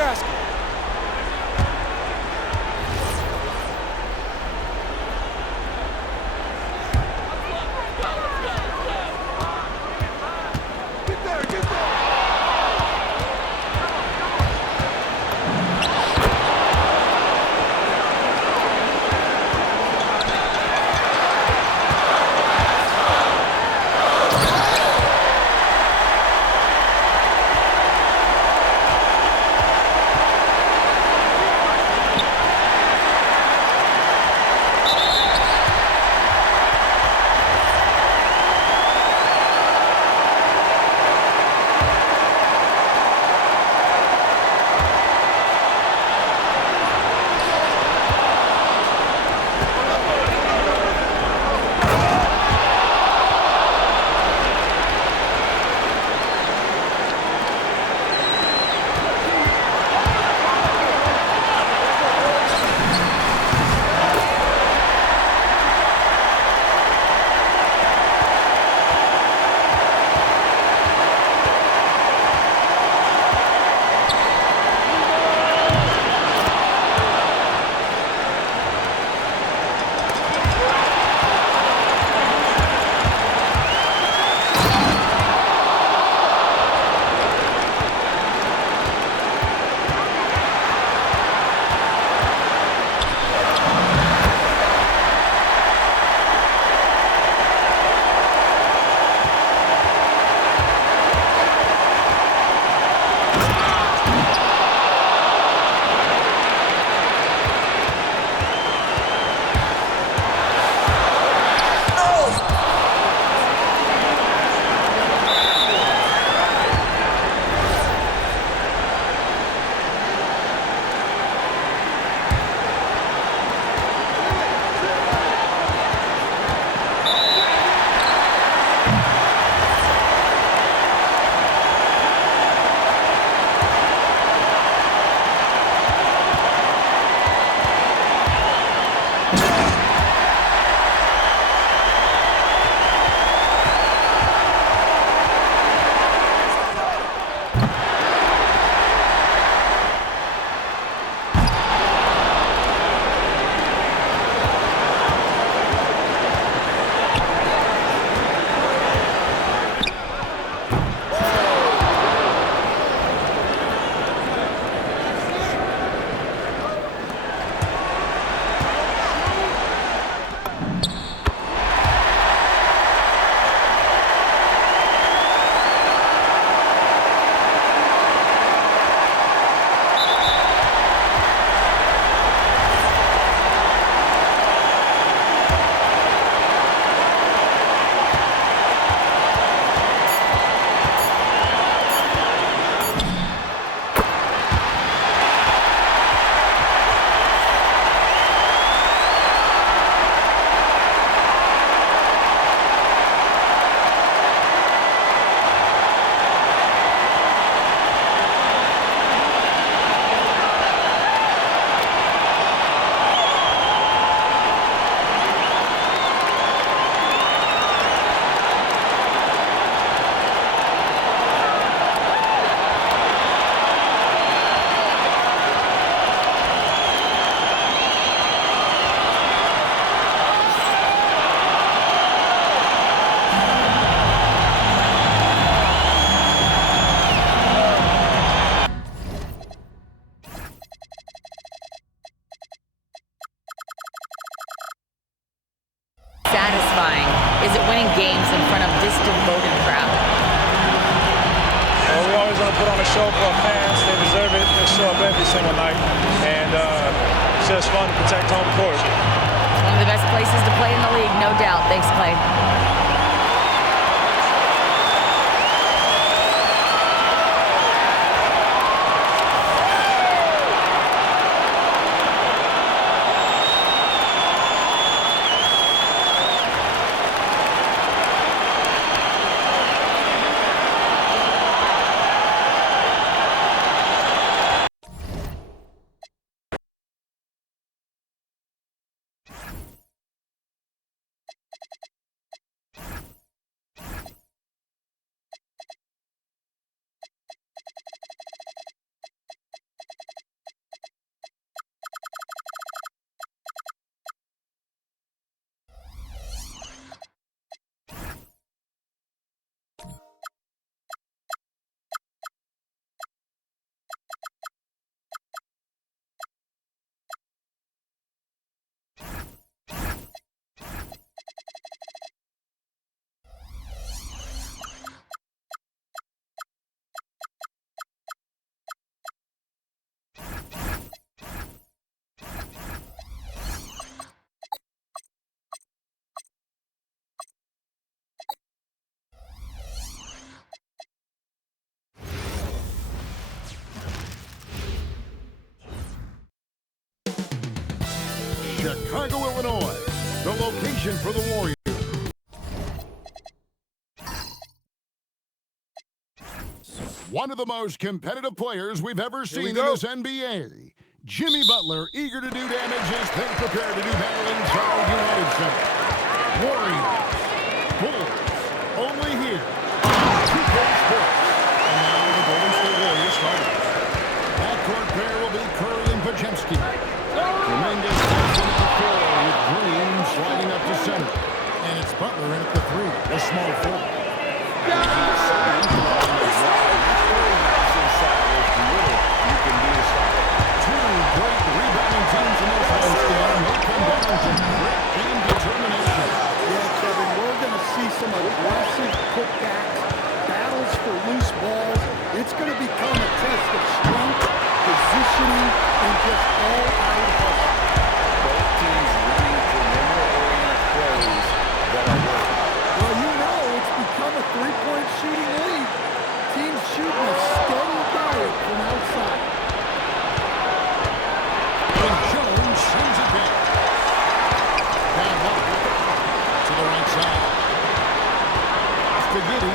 basket. Satisfying? Is it winning games in front of this devoted crowd? Well, we always want to put on a show for our fans. They deserve it. They show up every single night. And it's just fun to protect home court. One of the best places to play in the league, no doubt. Thanks, Clay. Chicago, Illinois, the location for the Warriors. One of the most competitive players we've ever seen in this NBA. Jimmy Butler, eager to do damage as they prepare to do battle inside United Center. Warriors, Bulls, only here on 2K Sports. And now the Golden State Warriors starters. Backcourt pair will be Curry and Podziemski. Tremendous action at the floor with Green sliding up to center. And it's Butler in at the 3, the small forward. Great rebounding teams in this house game. They come down to grit and determination. Yeah, Kevin, we're going to see some aggressive putbacks, battles for loose balls. It's going to become a test of strength, positioning, and just all-out hustle. Both teams running perimeter-oriented plays that are working. Well, you know, it's become a three-point shooting lead. Teams shooting a steady diet from outside. Sends it back. Down low. To the right side. Off to Giddey.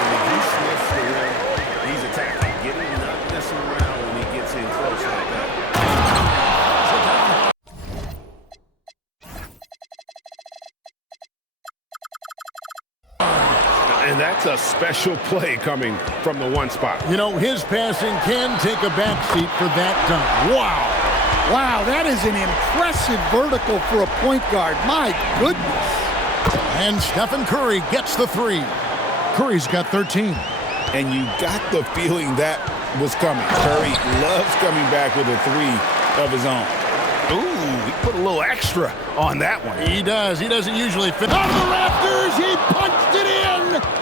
When he sniffs the rim, he's attacking. Giddey not messing around when he gets in close like that. And that's a special play coming from the one spot. You know, his passing can take a backseat for that dunk. Wow. Wow, that is an impressive vertical for a point guard. My goodness. And Stephen Curry gets the 3. Curry's got 13. And you got the feeling that was coming. Curry loves coming back with a 3 of his own. Ooh, he put a little extra on that one. He does. He doesn't usually fit. Out of the rafters, he punched it in.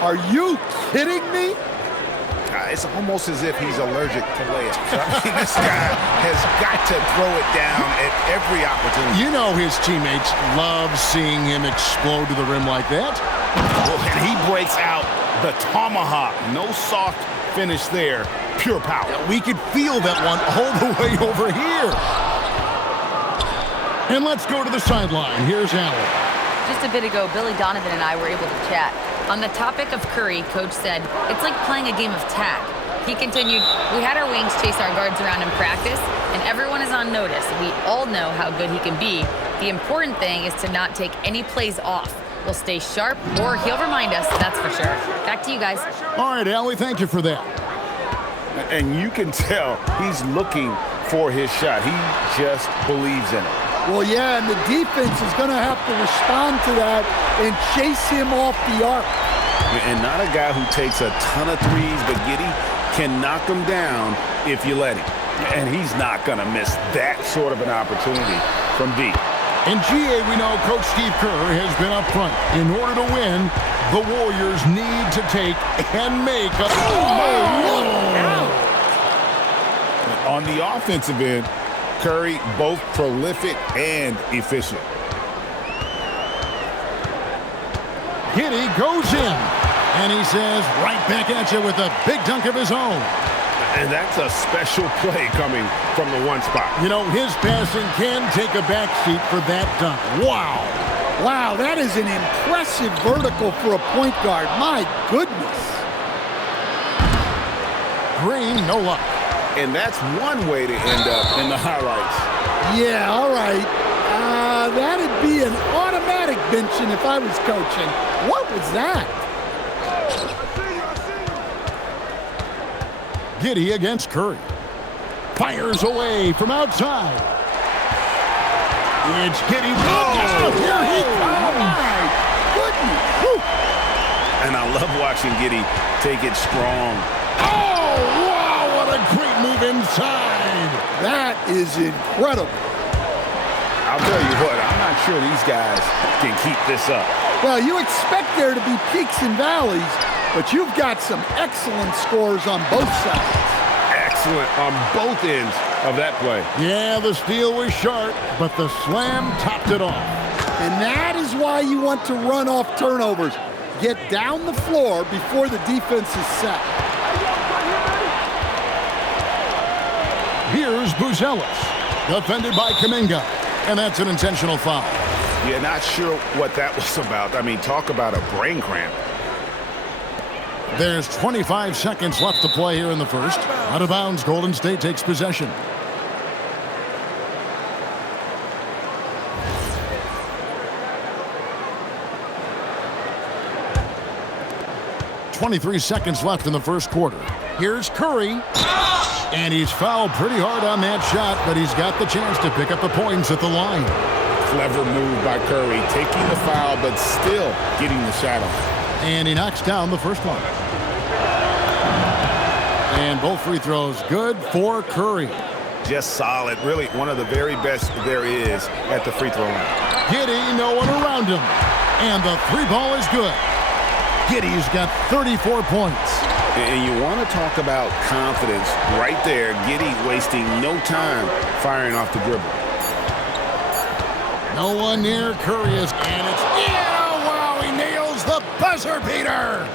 Are you kidding me? It's almost as if he's allergic to layups. I mean, this guy has got to throw it down at every opportunity. You know his teammates love seeing him explode to the rim like that. And he breaks out the tomahawk. No soft finish there. Pure power. We could feel that one all the way over here. And let's go to the sideline. Here's Allen. Just a bit ago, Billy Donovan and I were able to chat. On the topic of Curry, Coach said, it's like playing a game of tag. He continued, we had our wings chase our guards around in practice, and everyone is on notice. We all know how good he can be. The important thing is to not take any plays off. We'll stay sharp, or he'll remind us, that's for sure. Back to you guys. All right, Allie, thank you for that. And you can tell he's looking for his shot. He just believes in it. Well, yeah, and the defense is going to have to respond to that and chase him off the arc. And not a guy who takes a ton of threes, but Giddey can knock him down if you let him. And he's not going to miss that sort of an opportunity from deep. In GA, we know Coach Steve Kerr has been up front. In order to win, the Warriors need to take and make a... On the offensive end, Curry both prolific and efficient. Giddey goes in, and he says right back at you with a big dunk of his own. And that's a special play coming from the one spot. You know, his passing can take a backseat for that dunk. Wow. Wow, that is an impressive vertical for a point guard. My goodness. Green, no luck. And that's one way to end up in the highlights. Yeah, all right. That'd be an automatic benching if I was coaching. What was that? Giddey against Curry. Fires away from outside. It's Giddey. Oh, here he comes. My goodness. Woo. And I love watching Giddey take it strong. Oh, wow, what a great move inside. That is incredible. I'll tell you what, I'm not sure these guys can keep this up. Well, you expect there to be peaks and valleys, but you've got some excellent scores on both sides. Excellent on both ends of that play. Yeah, the steal was sharp, but the slam topped it off. And that is why you want to run off turnovers. Get down the floor before the defense is set. Here's Buzelis, defended by Kuminga, and that's an intentional foul. Yeah, not sure what that was about. I mean, talk about a brain cramp. There's 25 seconds left to play here in the first. Out of bounds, Golden State takes possession. .23 seconds left in the first quarter. Here's Curry. And he's fouled pretty hard on that shot, but he's got the chance to pick up the points at the line. Clever move by Curry, taking the foul, but still getting the shot off. And he knocks down the first one. And both free throws good for Curry. Just solid. Really one of the very best there is at the free throw line. Giddey, no one around him. And the three ball is good. Giddey's got 34 points. And you want to talk about confidence right there. Giddey wasting no time firing off the dribble. No one near Curry is, and it's in. Oh, wow, he nails the buzzer beater.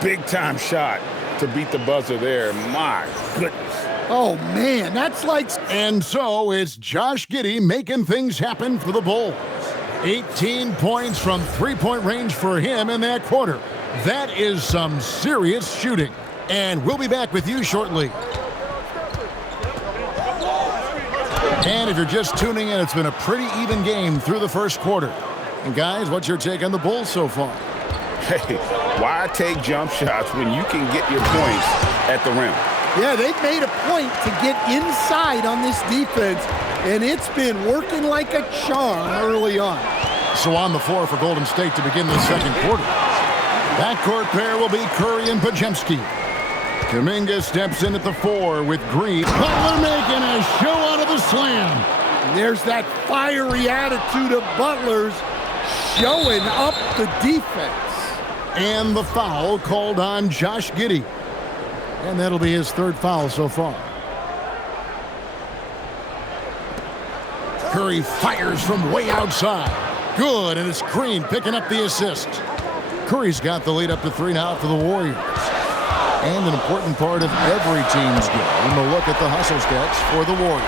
Big time shot to beat the buzzer there. My goodness. Oh, man, that's like... And so it's Josh Giddey making things happen for the Bulls. 18 points from three-point range for him in that quarter. That is some serious shooting. And we'll be back with you shortly. And if you're just tuning in, it's been a pretty even game through the first quarter. And guys, what's your take on the Bulls so far? Hey, why take jump shots when you can get your points at the rim? Yeah, they've made a point to get inside on this defense, and it's been working like a charm early on. So on the floor for Golden State to begin the second quarter. Backcourt pair will be Curry and Podziemski. Kuminga steps in at the 4 with Green. Butler making a show out of the slam. And there's that fiery attitude of Butler's showing up the defense. And the foul called on Josh Giddey. And that'll be his third foul so far. Curry fires from way outside. Good, and it's Green picking up the assist. Curry's got the lead up to 3 now for the Warriors. And an important part of every team's game, a look at the hustle stats for the Warriors.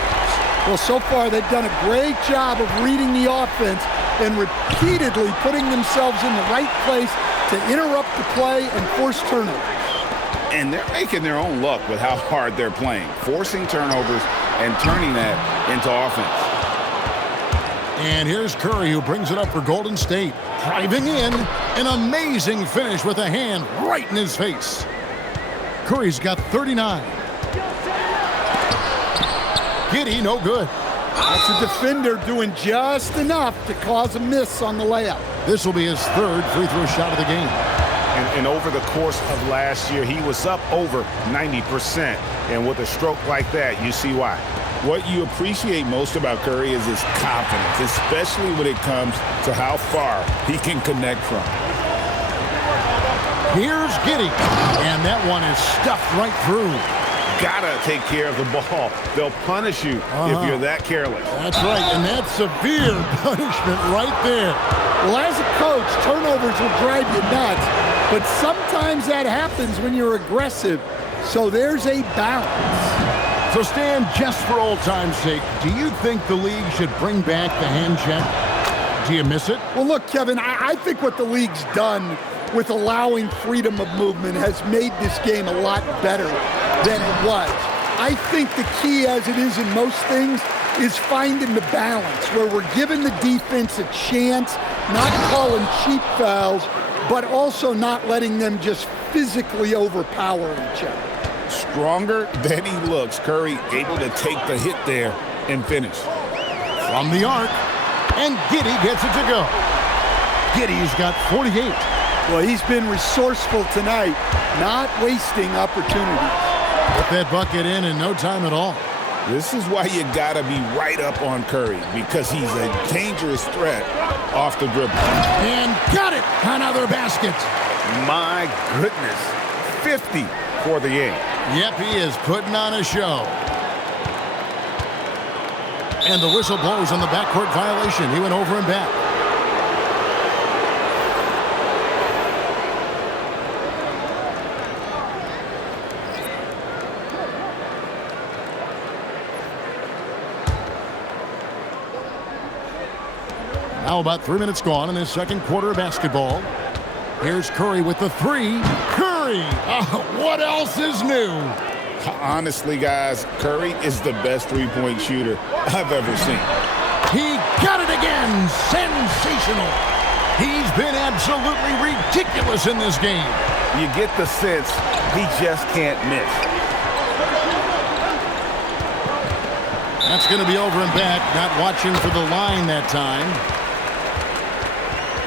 Well, so far they've done a great job of reading the offense and repeatedly putting themselves in the right place to interrupt the play and force turnovers. And they're making their own luck with how hard they're playing, forcing turnovers and turning that into offense. And here's Curry, who brings it up for Golden State. Driving in, an amazing finish with a hand right in his face. Curry's got 39. Giddey, no good. That's a defender doing just enough to cause a miss on the layup. This will be his third free throw shot of the game. And over the course of last year, he was up over 90%. And with a stroke like that, you see why. What you appreciate most about Curry is his confidence, especially when it comes to how far he can connect from. Here's Giddey, and that one is stuffed right through. Gotta take care of the ball. They'll punish you if you're that careless. That's right, and that's severe punishment right there. Well, as a coach, turnovers will drive you nuts, but sometimes that happens when you're aggressive, so there's a balance. So, Stan, just for old time's sake, do you think the league should bring back the hand check? Do you miss it? Well, look, Kevin, I think what the league's done with allowing freedom of movement has made this game a lot better than it was. I think the key, as it is in most things, is finding the balance where we're giving the defense a chance, not calling cheap fouls, but also not letting them just physically overpower each other. Stronger than he looks. Curry able to take the hit there and finish. From the arc, and Giddey gets it to go. Giddey's got 48. Well, he's been resourceful tonight, not wasting opportunities. Put that bucket in no time at all. This is why you gotta be right up on Curry, because he's a dangerous threat off the dribble. And got it! Another basket. My goodness. 50 for the game. Yep, he is putting on a show. And the whistle blows on the backcourt violation. He went over and back. Now about 3 minutes gone in this second quarter of basketball. Here's Curry with the three. Curry! What else is new? Honestly, guys, Curry is the best three-point shooter I've ever seen. He got it again! Sensational! He's been absolutely ridiculous in this game. You get the sense he just can't miss. That's going to be over and back. Not watching for the line that time.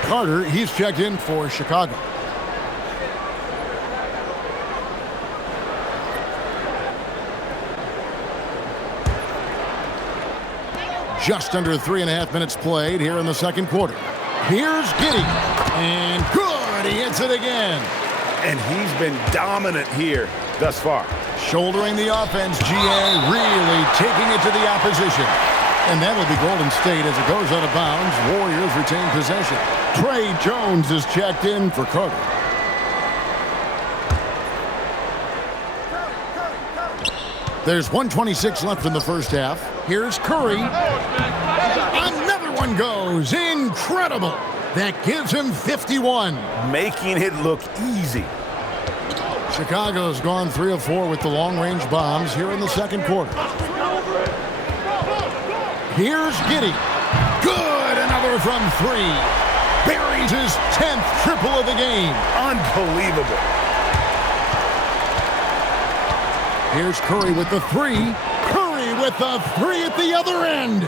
Carter, he's checked in for Chicago. Just under 3.5 minutes played here in the second quarter. Here's Giddey. And good, he hits it again. And he's been dominant here thus far. Shouldering the offense, GA really taking it to the opposition. And that will be Golden State as it goes out of bounds. Warriors retain possession. Trey Jones is checked in for Carter. There's 1:26 left in the first half. Here's Curry. Another one goes. Incredible. That gives him 51. Making it look easy. Chicago's gone 3 of 4 with the long-range bombs here in the second quarter. Here's Giddey. Good, another from 3. Buries his 10th triple of the game. Unbelievable. Here's Curry with the 3. Curry with the 3 at the other end.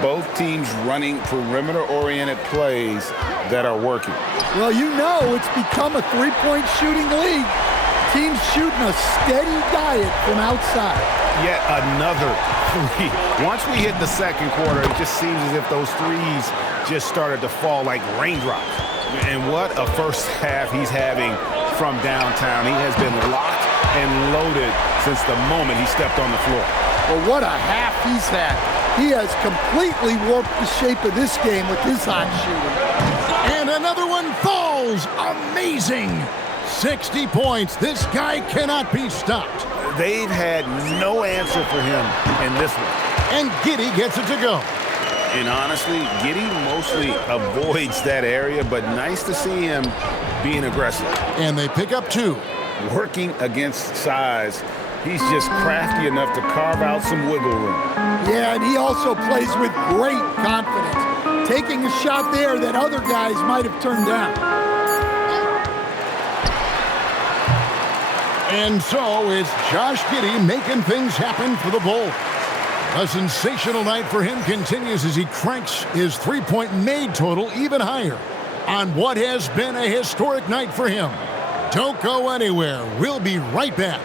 Both teams running perimeter-oriented plays that are working. Well, you know it's become a three-point shooting league. Teams shooting a steady diet from outside. Yet another 3. Once we hit the second quarter, it just seems as if those threes just started to fall like raindrops. And what a first half he's having from downtown. He has been locked and loaded since the moment he stepped on the floor. Well, what a half he's had. He has completely warped the shape of this game with his hot shooting. And another one falls. Amazing. 60 points. This guy cannot be stopped. They've had no answer for him in this one. And Giddey gets it to go. And honestly, Giddey mostly avoids that area, but nice to see him being aggressive. And they pick up 2. Working against size, he's just crafty enough to carve out some wiggle room. Yeah, and he also plays with great confidence, taking a shot there that other guys might have turned down. And so it's Josh Giddey making things happen for the Bulls. A sensational night for him continues as he cranks his three-point made total even higher on what has been a historic night for him. Don't go anywhere. We'll be right back.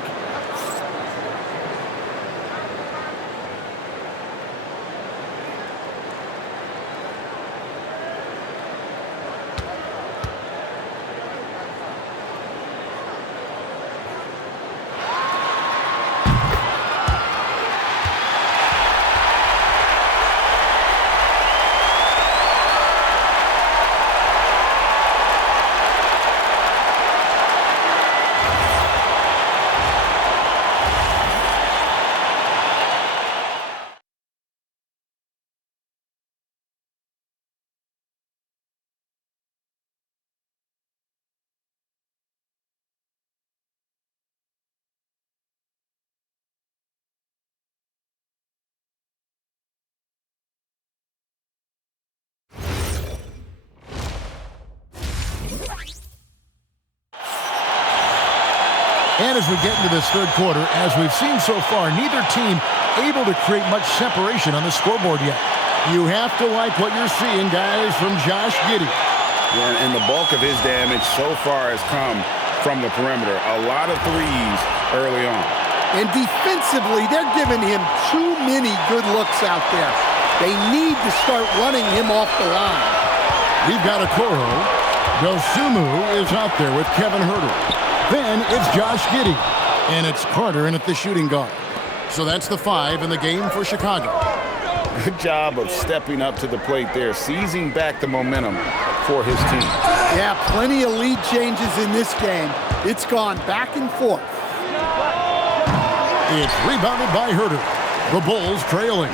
And as we get into this third quarter, as we've seen so far, neither team able to create much separation on the scoreboard yet. You have to like what you're seeing, guys, from Josh Giddey. Yeah, and the bulk of his damage so far has come from the perimeter. A lot of threes early on. And defensively, they're giving him too many good looks out there. They need to start running him off the line. We've got a Okoro. Dosunmu is out there with Kevin Huerter. Then it's Josh Giddey. And it's Carter in at the shooting guard. So that's the 5 in the game for Chicago. Good job of stepping up to the plate there, seizing back the momentum for his team. Yeah, plenty of lead changes in this game. It's gone back and forth. It's rebounded by Huerter. The Bulls trailing.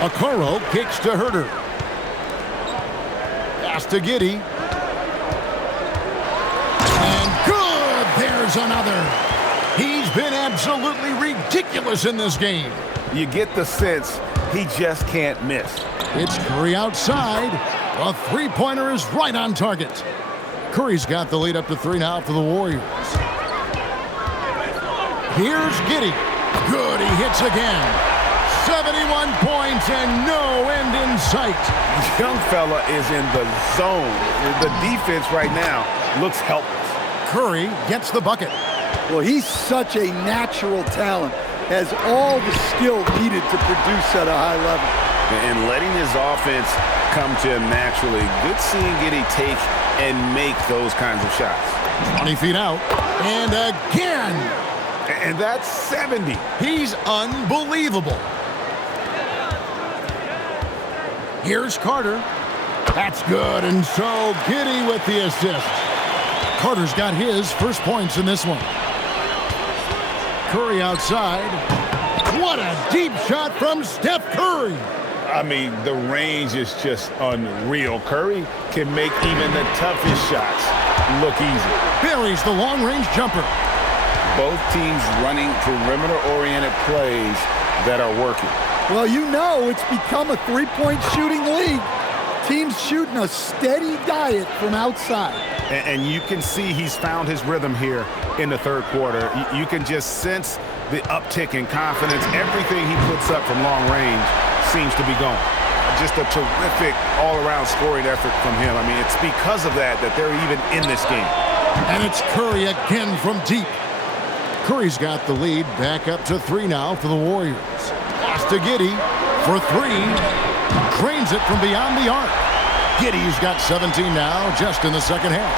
Okoro kicks to Huerter. Pass to Giddey. And good! There's another. He's been absolutely ridiculous in this game. You get the sense he just can't miss. It's Curry outside. A three-pointer is right on target. Curry's got the lead up to 3 now for the Warriors. Here's Giddey. Good, he hits again. 71 points and no end in sight. Young fella is in the zone. The defense right now looks helpless. Curry gets the bucket. Well, he's such a natural talent. Has all the skill needed to produce at a high level. And letting his offense come to him naturally. Good seeing Giddey take and make those kinds of shots. 20 feet out. And again. And that's 70. He's unbelievable. Here's Carter. That's good, and so Giddey with the assist. Carter's got his first points in this one. Curry outside. What a deep shot from Steph Curry. I mean, the range is just unreal. Curry can make even the toughest shots look easy. Buries the long-range jumper. Both teams running perimeter-oriented plays that are working. Well, you know it's become a three-point shooting league. Teams shooting a steady diet from outside. And you can see he's found his rhythm here in the third quarter. You can just sense the uptick in confidence. Everything he puts up from long range seems to be going. Just a terrific all-around scoring effort from him. I mean, it's because of that they're even in this game. And it's Curry again from deep. Curry's got the lead back up to 3 now for the Warriors. Pass to Giddey for 3. Drains it from beyond the arc. Giddey's got 17 now just in the second half.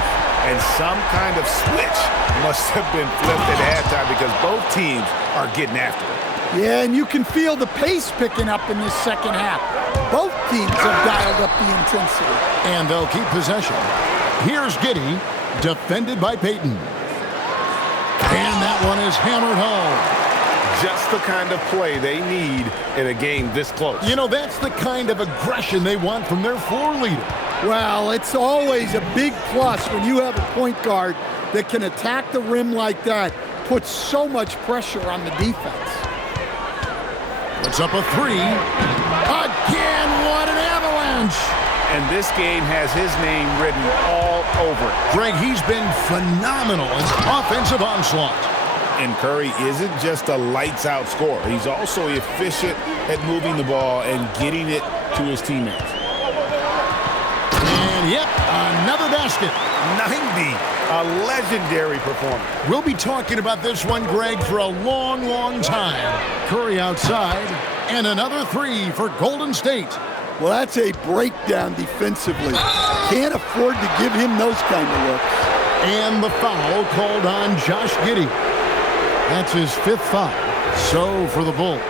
And some kind of switch must have been flipped at halftime because both teams are getting after it. Yeah, and you can feel the pace picking up in this second half. Both teams have dialed up the intensity. And they'll keep possession. Here's Giddey, defended by Payton. And that one is hammered home. Just the kind of play they need in a game this close. You know, that's the kind of aggression they want from their floor leader. Well, it's always a big plus when you have a point guard that can attack the rim like that, puts so much pressure on the defense. Puts up a 3. Again, what an avalanche! And this game has his name written all over it. Greg, he's been phenomenal in offensive onslaught. And Curry isn't just a lights-out scorer. He's also efficient at moving the ball and getting it to his teammates. And, yep, another basket. 90, a legendary performance. We'll be talking about this one, Greg, for a long, long time. Curry outside, and another 3 for Golden State. Well, that's a breakdown defensively. Can't afford to give him those kind of looks. And the foul called on Josh Giddey. That's his 5th foul. So for the Bulls,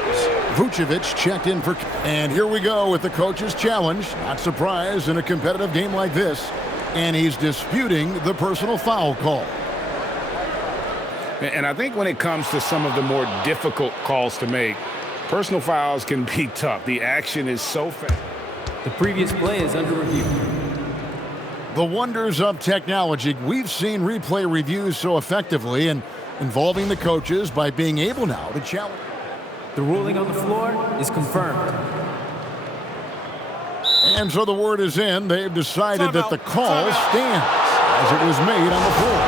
Vucevic checked in for... And here we go with the coach's challenge. Not surprised in a competitive game like this. And he's disputing the personal foul call. And I think when it comes to some of the more difficult calls to make, personal fouls can be tough. The action is so fast. The previous play is under review. The wonders of technology. We've seen replay reviews so effectively and involving the coaches by being able now to challenge. The ruling on the floor is confirmed. And so the word is in. They've decided that the call stands as it was made on the floor.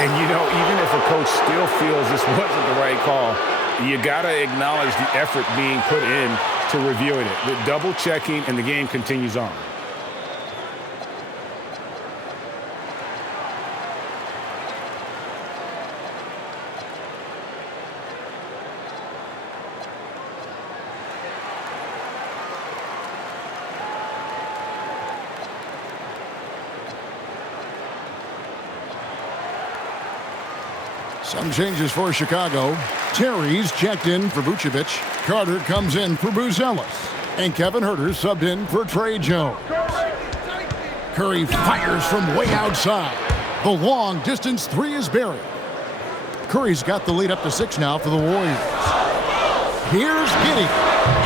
And, you know, even if a coach still feels this wasn't the right call, you got to acknowledge the effort being put in to reviewing it. The double checking, and the game continues on. Some changes for Chicago. Terry's checked in for Vucevic. Carter comes in for Buzelis. And Kevin Huerter subbed in for Trey Jones. Curry fires from way outside. The long distance 3 is buried. Curry's got the lead up to 6 now for the Warriors. Here's Giddey.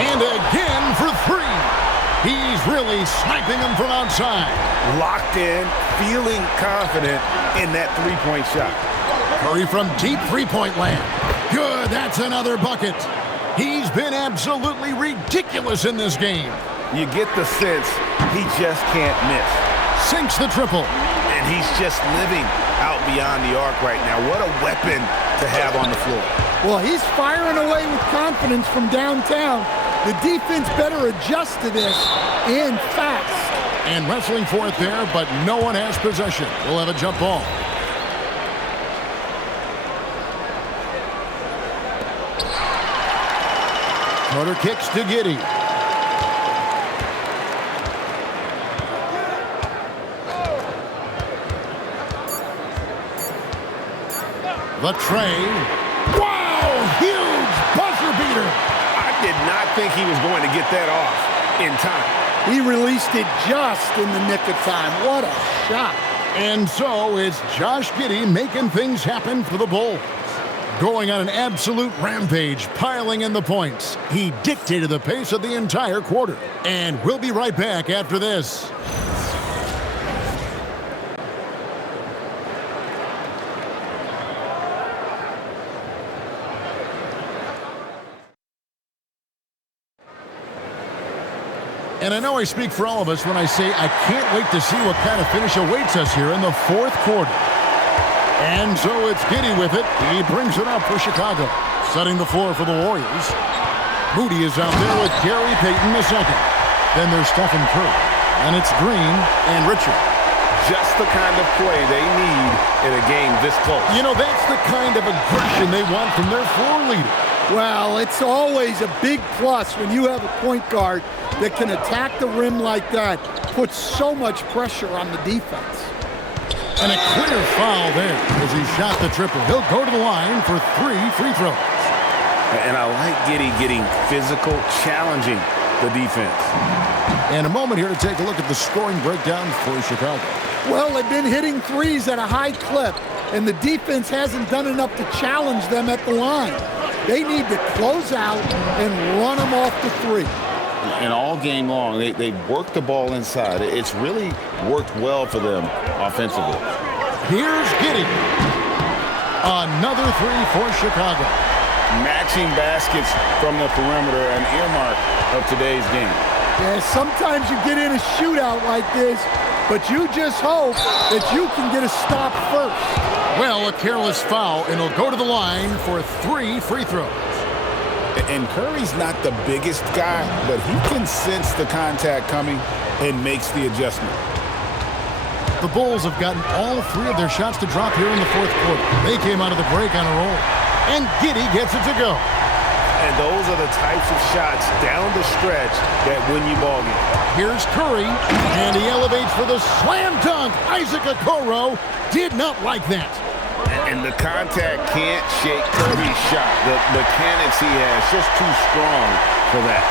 And again for 3. He's really sniping them from outside. Locked in, feeling confident in that three-point shot. Curry from deep three-point land. Good, that's another bucket. He's been absolutely ridiculous in this game. You get the sense he just can't miss. Sinks the triple. And he's just living out beyond the arc right now. What a weapon to have on the floor. Well, he's firing away with confidence from downtown. The defense better adjust to this, and fast. And wrestling for it there, but no one has possession. We'll have a jump ball. Carter kicks to Giddey. The tray. Wow! Huge buzzer beater. I did not think he was going to get that off in time. He released it just in the nick of time. What a shot. And so it's Josh Giddey making things happen for the Bulls. Going on an absolute rampage, piling in the points. He dictated the pace of the entire quarter. And we'll be right back after this. And I know I speak for all of us when I say I can't wait to see what kind of finish awaits us here in the fourth quarter. And so it's Giddey with it. He brings it up for Chicago. Setting the floor for the Warriors. Moody is out there with Gary Payton II. Then there's Stephen Curry. And it's Green and Richard. Just the kind of play they need in a game this close. You know, that's the kind of aggression they want from their floor leader. Well, it's always a big plus when you have a point guard that can attack the rim like that, puts so much pressure on the defense. And a clear foul there as he shot the triple. He'll go to the line for 3 free throws. And I like Giddey getting physical, challenging the defense. And a moment here to take a look at the scoring breakdown for Chicago. Well, they've been hitting threes at a high clip, and the defense hasn't done enough to challenge them at the line. They need to close out and run them off the three. And all game long, they worked the ball inside. It's really worked well for them offensively. Here's Giddey. Another three for Chicago. Matching baskets from the perimeter, an earmark of today's game. Yeah, sometimes you get in a shootout like this, but you just hope that you can get a stop first. Well, a careless foul, and he'll go to the line for 3 free throws. And Curry's not the biggest guy, but he can sense the contact coming and makes the adjustment. The Bulls have gotten all 3 of their shots to drop here in the fourth quarter. They came out of the break on a roll. And Giddey gets it to go. And those are the types of shots down the stretch that win you ball games. Here's Curry, and he elevates for the slam dunk. Isaac Okoro did not like that. And the contact can't shake Curry's shot. The mechanics he has just too strong for that.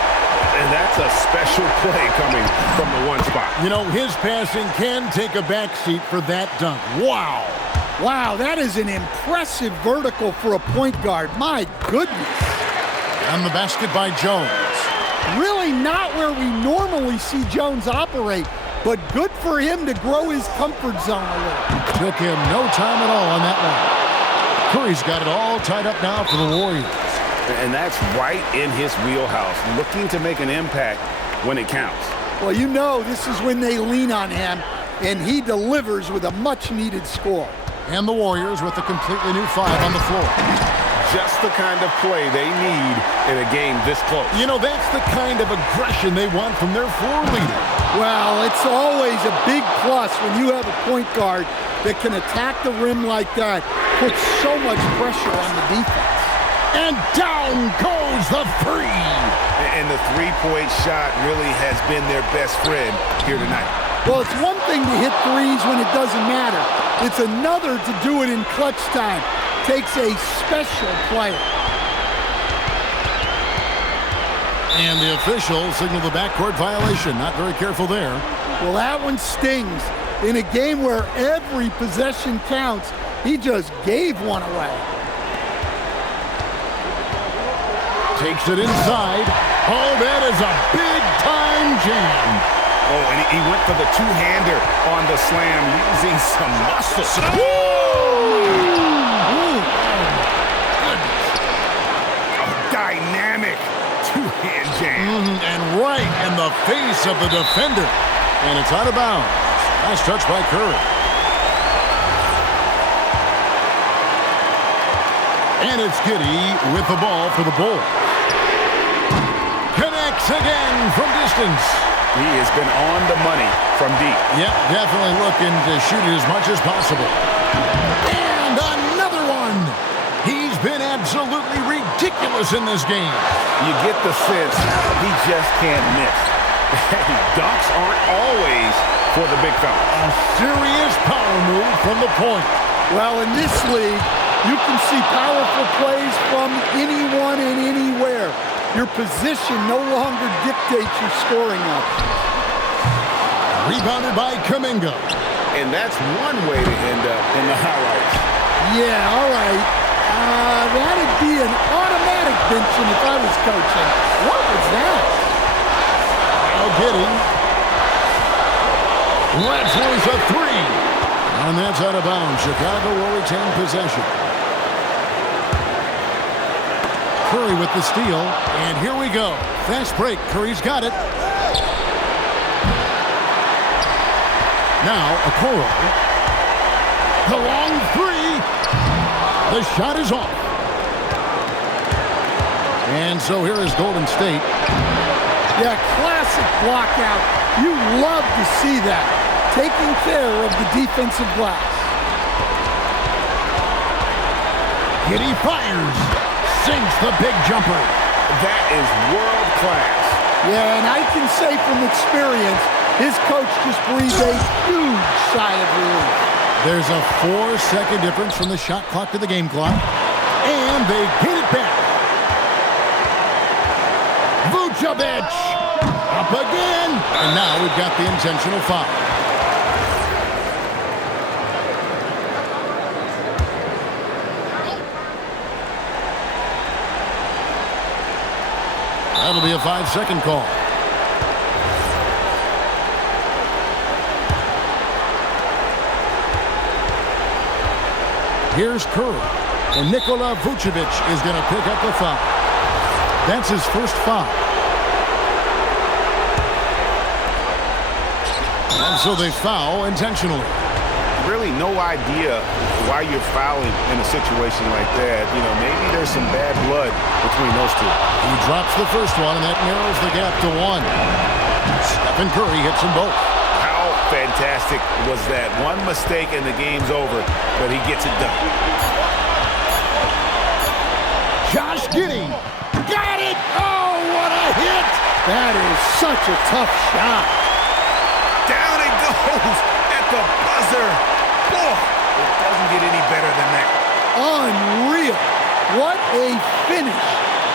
And that's a special play coming from the one spot. You know, his passing can take a backseat for that dunk. Wow. Wow, that is an impressive vertical for a point guard. My goodness. On the basket by Jones. Really not where we normally see Jones operate, but good for him to grow his comfort zone a little. Took him no time at all on that one. Curry's got it all tied up now for the Warriors. And that's right in his wheelhouse, looking to make an impact when it counts. Well, you know this is when they lean on him, and he delivers with a much-needed score. And the Warriors with a completely new 5 on the floor. Just the kind of play they need in a game this close. You know, that's the kind of aggression they want from their floor leader. Well, it's always a big plus when you have a point guard that can attack the rim like that, put so much pressure on the defense. And down goes the three. And the three-point shot really has been their best friend here tonight. Well, it's one thing to hit threes when it doesn't matter. It's another to do it in clutch time. Takes a special player. And the official signaled the backcourt violation. Not very careful there. Well, that one stings. In a game where every possession counts, he just gave one away. Takes it inside. Oh, that is a big big-time jam. Oh, and he went for the two-hander on the slam using some muscle. A dynamic two-hand jam. And right in the face of the defender. And it's out of bounds. Nice touch by Curry. And it's Giddey with the ball for the Bulls. Connects again from distance. He has been on the money from deep. Yep, definitely looking to shoot it as much as possible. And another one. He's been absolutely ridiculous in this game. You get the sense he just can't miss. Dunks aren't always for the big fella. A serious power move from the point. Well, in this league, you can see powerful plays from anyone and anywhere. Your position no longer dictates your scoring options. Rebounded by Kuminga. And that's one way to end up in the highlights. Yeah, all right. That'd be an automatic benching if I was coaching. What was that? Now Giddey. Wrestles a three. And that's out of bounds. Chicago will retain possession. Curry with the steal. And here we go. Fast break. Curry's got it. Now Okoro. The long three. The shot is off. And so here is Golden State. Yeah, classic block out. You love to see that. Taking care of the defensive glass. Giddey fires. Sinks the big jumper. That is world class. Yeah, and I can say from experience, his coach just breathed a huge sigh of relief. There's a 4-second difference from the shot clock to the game clock. And they get it back. Vucevic up again. And now we've got the intentional foul. That'll be a 5-second call. Here's Curry. And Nikola Vucevic is going to pick up the foul. That's his first foul. And so they foul intentionally. Really no idea why you're fouling in a situation like that. You know, maybe there's some bad blood between those two. He drops the first one, and that narrows the gap to one. Stephen Curry hits them both. How fantastic was that? One mistake and the game's over, but he gets it done. Josh Giddey. Got it! Oh, what a hit! That is such a tough shot. Down it goes at the buzzer. Boy, it doesn't get any better than that. Unreal. What a finish.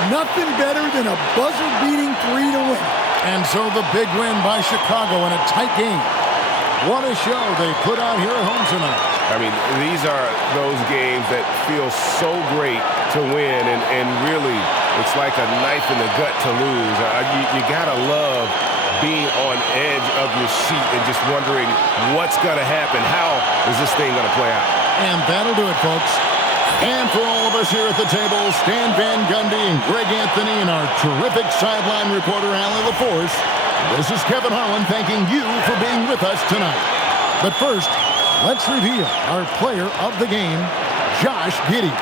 Nothing better than a buzzer-beating three to win. And so the big win by Chicago in a tight game. What a show they put out here at home tonight. I mean, these are those games that feel so great to win, and really, it's like a knife in the gut to lose. You gotta love being on edge of your seat and just wondering what's gonna happen. How is this thing gonna play out? And that'll do it, folks. And for all of us here at the table, Stan Van Gundy and Greg Anthony and our terrific sideline reporter, Allie LaForce, this is Kevin Harlan thanking you for being with us tonight. But first, let's reveal our player of the game, Josh Giddey.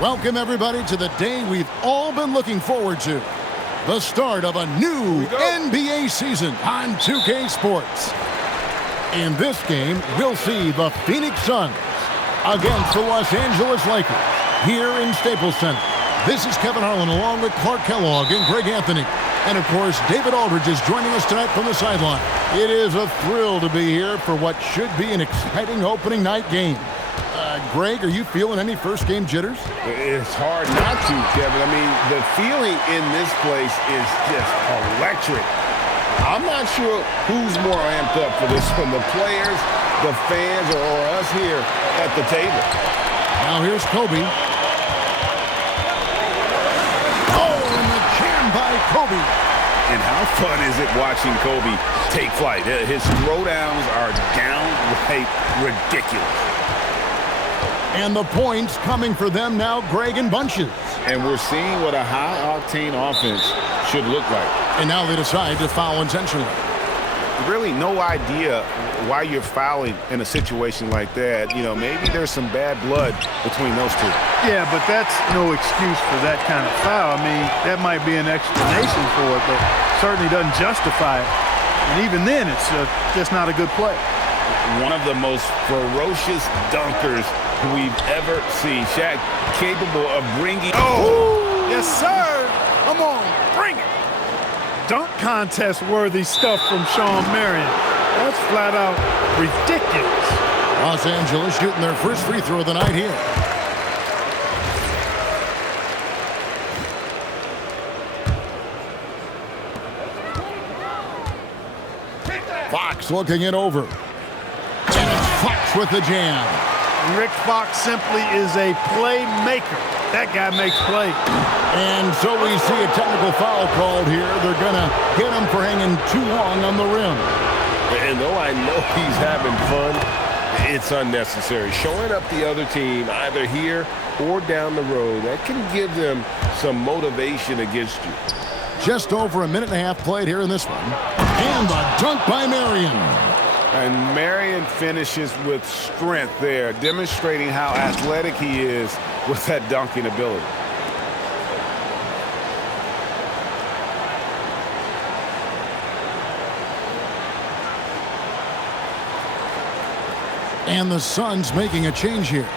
Welcome, everybody, to the day we've all been looking forward to. The start of a new NBA season on 2K Sports. In this game, we'll see the Phoenix Suns against the Los Angeles Lakers here in Staples Center. This is Kevin Harlan along with Clark Kellogg and Greg Anthony. And, of course, David Aldridge is joining us tonight from the sideline. It is a thrill to be here for what should be an exciting opening night game. Greg, are you feeling any first-game jitters? It's hard not to, Kevin. I mean, the feeling in this place is just electric. I'm not sure who's more amped up for this one, the players, the fans, or us here at the table. Now here's Kobe. And the jam by Kobe. And how fun is it watching Kobe take flight? His throwdowns are downright ridiculous. And the points coming for them now, Greg, in bunches. And we're seeing what a high-octane offense should look like. And now they decide to foul intentionally. Really no idea why you're fouling in a situation like that. You know, maybe there's some bad blood between those two. Yeah, but that's no excuse for that kind of foul. I mean, that might be an explanation for it, but certainly doesn't justify it. And even then, it's just not a good play. One of the most ferocious dunkers we've ever seen. Shaq capable of bringing... Oh! Yes, sir! Come on, bring it! Dunk contest worthy stuff from Shawn Marion. That's flat out ridiculous. Los Angeles shooting their first free throw of the night here. Fox looking it over. And it's Fox with the jam. Rick Fox simply is a playmaker. That guy makes plays. And so we see a technical foul called here. They're going to get him for hanging too long on the rim. And though I know he's having fun, it's unnecessary. Showing up the other team either here or down the road, that can give them some motivation against you. Just over a minute and a half played here in this one. And the dunk by Marion. And Marion finishes with strength there, demonstrating how athletic he is with that dunking ability. And the Suns making a change here.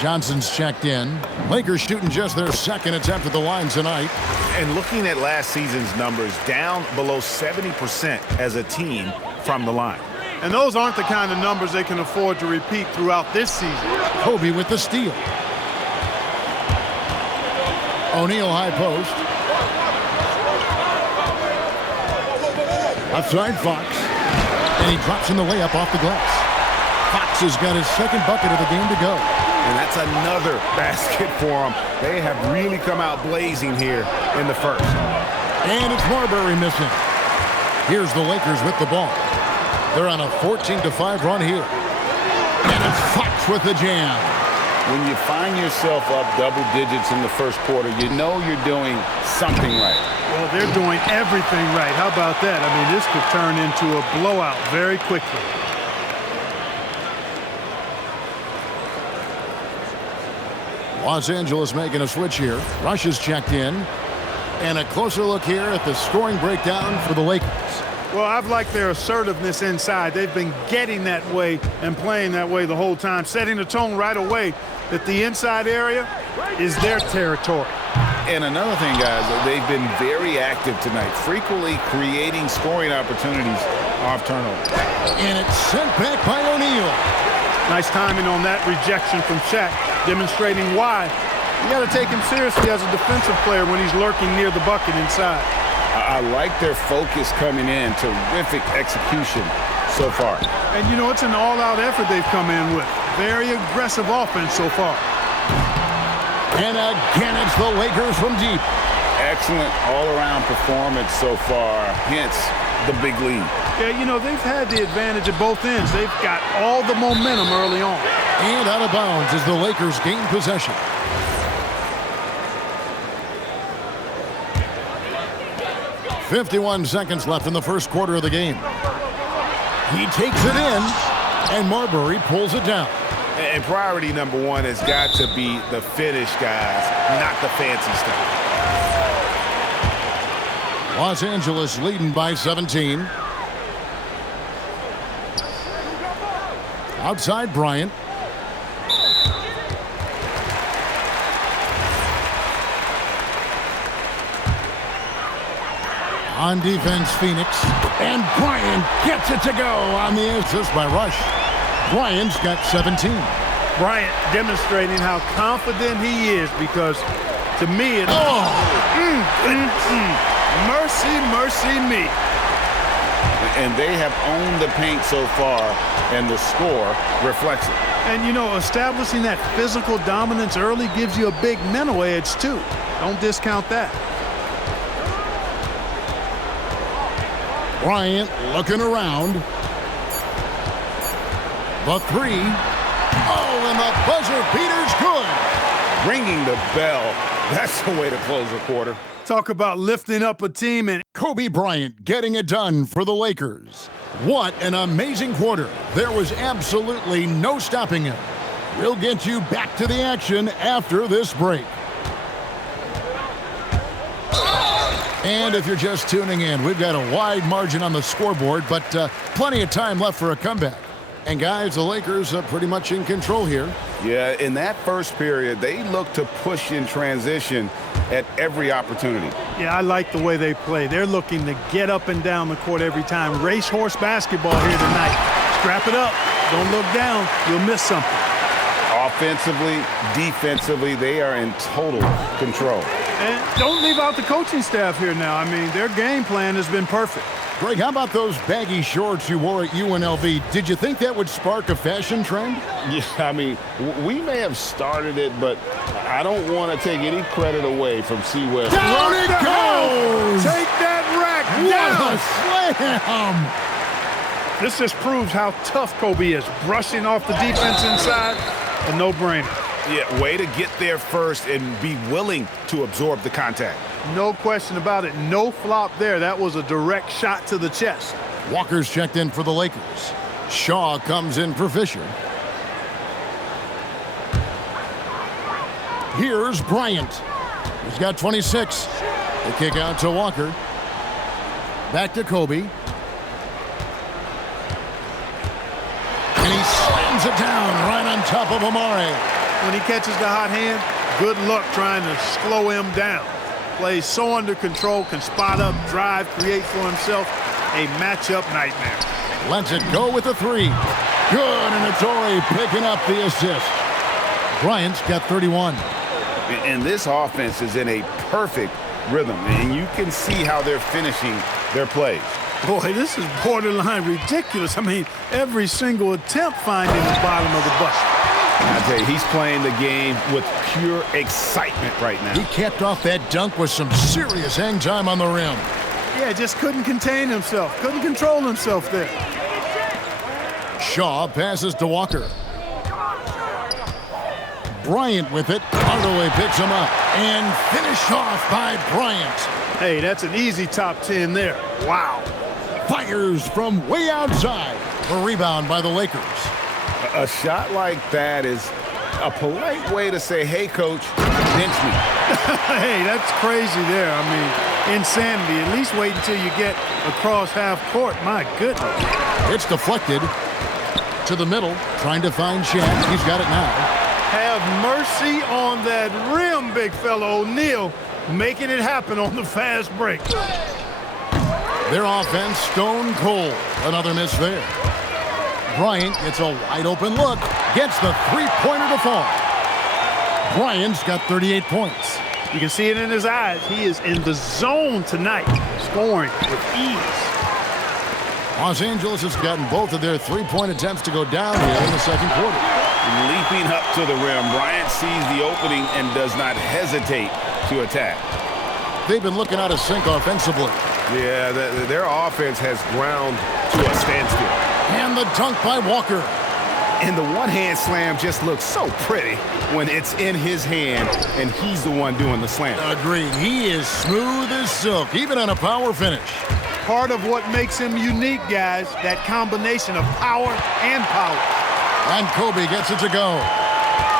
Johnson's checked in. Lakers shooting just their second attempt at the line tonight. And looking at last season's numbers, down below 70% as a team from the line. And those aren't the kind of numbers they can afford to repeat throughout this season. Kobe with the steal. O'Neal high post. Outside Fox. And he drops in the layup off the glass. Fox has got his second bucket of the game to go. And that's another basket for them. They have really come out blazing here in the first. And it's Marbury missing. Here's the Lakers with the ball. They're on a 14-5 run here. And it's Fox with the jam. When you find yourself up double digits in the first quarter, you know you're doing something right. Well, they're doing everything right. How about that? I mean, this could turn into a blowout very quickly. Los Angeles making a switch here. Rush is checked in. And a closer look here at the scoring breakdown for the Lakers. Well, I've liked their assertiveness inside. They've been getting that way and playing that way the whole time, setting the tone right away that the inside area is their territory. And another thing, guys, they've been very active tonight, frequently creating scoring opportunities off turnover. And it's sent back by O'Neal. Nice timing on that rejection from Shaq, demonstrating why you got to take him seriously as a defensive player when he's lurking near the bucket inside. I like their focus coming in. Terrific execution so far. And, you know, it's an all-out effort they've come in with. Very aggressive offense so far. And again, it's the Lakers from deep. Excellent all-around performance so far, hence the big lead. Yeah, you know, they've had the advantage at both ends. They've got all the momentum early on. And out of bounds as the Lakers gain possession. .51 seconds left in the first quarter of the game. He takes it in, and Marbury pulls it down. And priority number one has got to be the finish, guys, not the fancy stuff. Los Angeles leading by 17. Outside Bryant. On defense, Phoenix. And Bryant gets it to go on the assist by Rush. Bryant's got 17. Bryant demonstrating how confident he is because, to me, it's mercy, mercy me. And they have owned the paint so far, and the score reflects it. And, you know, establishing that physical dominance early gives you a big mental edge, too. Don't discount that. Bryant looking around. The three. Oh, and the buzzer beater's good. Ringing the bell. That's the way to close a quarter. Talk about lifting up a team. And Kobe Bryant getting it done for the Lakers. What an amazing quarter. There was absolutely no stopping him. We'll get you back to the action after this break. And if you're just tuning in, we've got a wide margin on the scoreboard, but plenty of time left for a comeback. And guys, the Lakers are pretty much in control here. Yeah, in that first period, they look to push in transition at every opportunity. yeah, I like the way they play. They're looking to get up and down the court every time. Racehorse basketball here tonight. Strap it up. Don't look down. You'll miss something. Offensively, defensively, they are in total control. And don't leave out the coaching staff here now. I mean, their game plan has been perfect. Greg, how about those baggy shorts you wore at UNLV? Did you think that would spark a fashion trend? Yeah, I mean, we may have started it, but I don't want to take any credit away from C. West. Down it goes! Take that rack What down! a slam! This just proves how tough Kobe is. Brushing off the defense inside, a no-brainer. Yeah, way to get there first and be willing to absorb the contact. No question about it. No flop there. That was a direct shot to the chest. Walker's checked in for the Lakers. Shaw comes in for Fisher. Here's Bryant. He's got 26. The kick out to Walker. Back to Kobe. And he slams it down right on top of Amare. When he catches the hot hand, good luck trying to slow him down. Plays so under control, can spot up, drive, create for himself. A matchup nightmare. Lets it go with the three. Good, and Torrey picking up the assist. Bryant's got 31. And this offense is in a perfect rhythm, and you can see how they're finishing their plays. Boy, this is borderline ridiculous. I mean, every single attempt finding the bottom of the bucket. I tell you, he's playing the game with pure excitement right now. He capped off that dunk with some serious hang time on the rim. Yeah, just couldn't contain himself. Couldn't control himself there. Shaw passes to Walker. Bryant with it. Hardaway picks him up. And finished off by Bryant. Hey, that's an easy top 10 there. Wow. Fires from way outside. A rebound by the Lakers. A shot like that is a polite way to say, hey, coach, bench me. Hey, that's crazy there. I mean, insanity. At least wait until you get across half court. My goodness. It's deflected to the middle, trying to find Shaq. He's got it now. Have mercy on that rim, big fella. O'Neal making it happen on the fast break. Their offense stone cold. Another miss there. Bryant gets a wide open look. Gets the three-pointer to fall. Bryant's got 38 points. You can see it in his eyes. He is in the zone tonight, scoring with ease. Los Angeles has gotten both of their three-point attempts to go down here in the second quarter. Leaping up to the rim, Bryant sees the opening and does not hesitate to attack. They've been looking out of sync offensively. Yeah, their offense has ground to a standstill. And the dunk by Walker. And the one-hand slam just looks so pretty when it's in his hand and he's the one doing the slam. Agreed. He is smooth as silk, even on a power finish. Part of what makes him unique, guys, that combination of power and power. And Kobe gets it to go.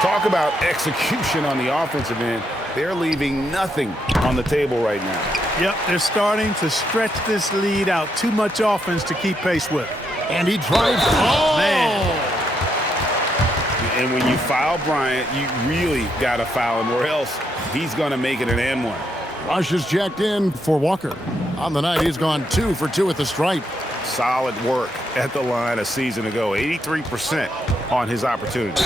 Talk about execution on the offensive end. They're leaving nothing on the table right now. Yep, they're starting to stretch this lead out. Too much offense to keep pace with. And he drives. Oh! Man. And when you foul Bryant, you really got to foul him, or else he's going to make it an and one. Rush is jacked in for Walker. On the night, he's gone 2 for 2 at the stripe. Solid work at the line a season ago. 83% on his opportunity.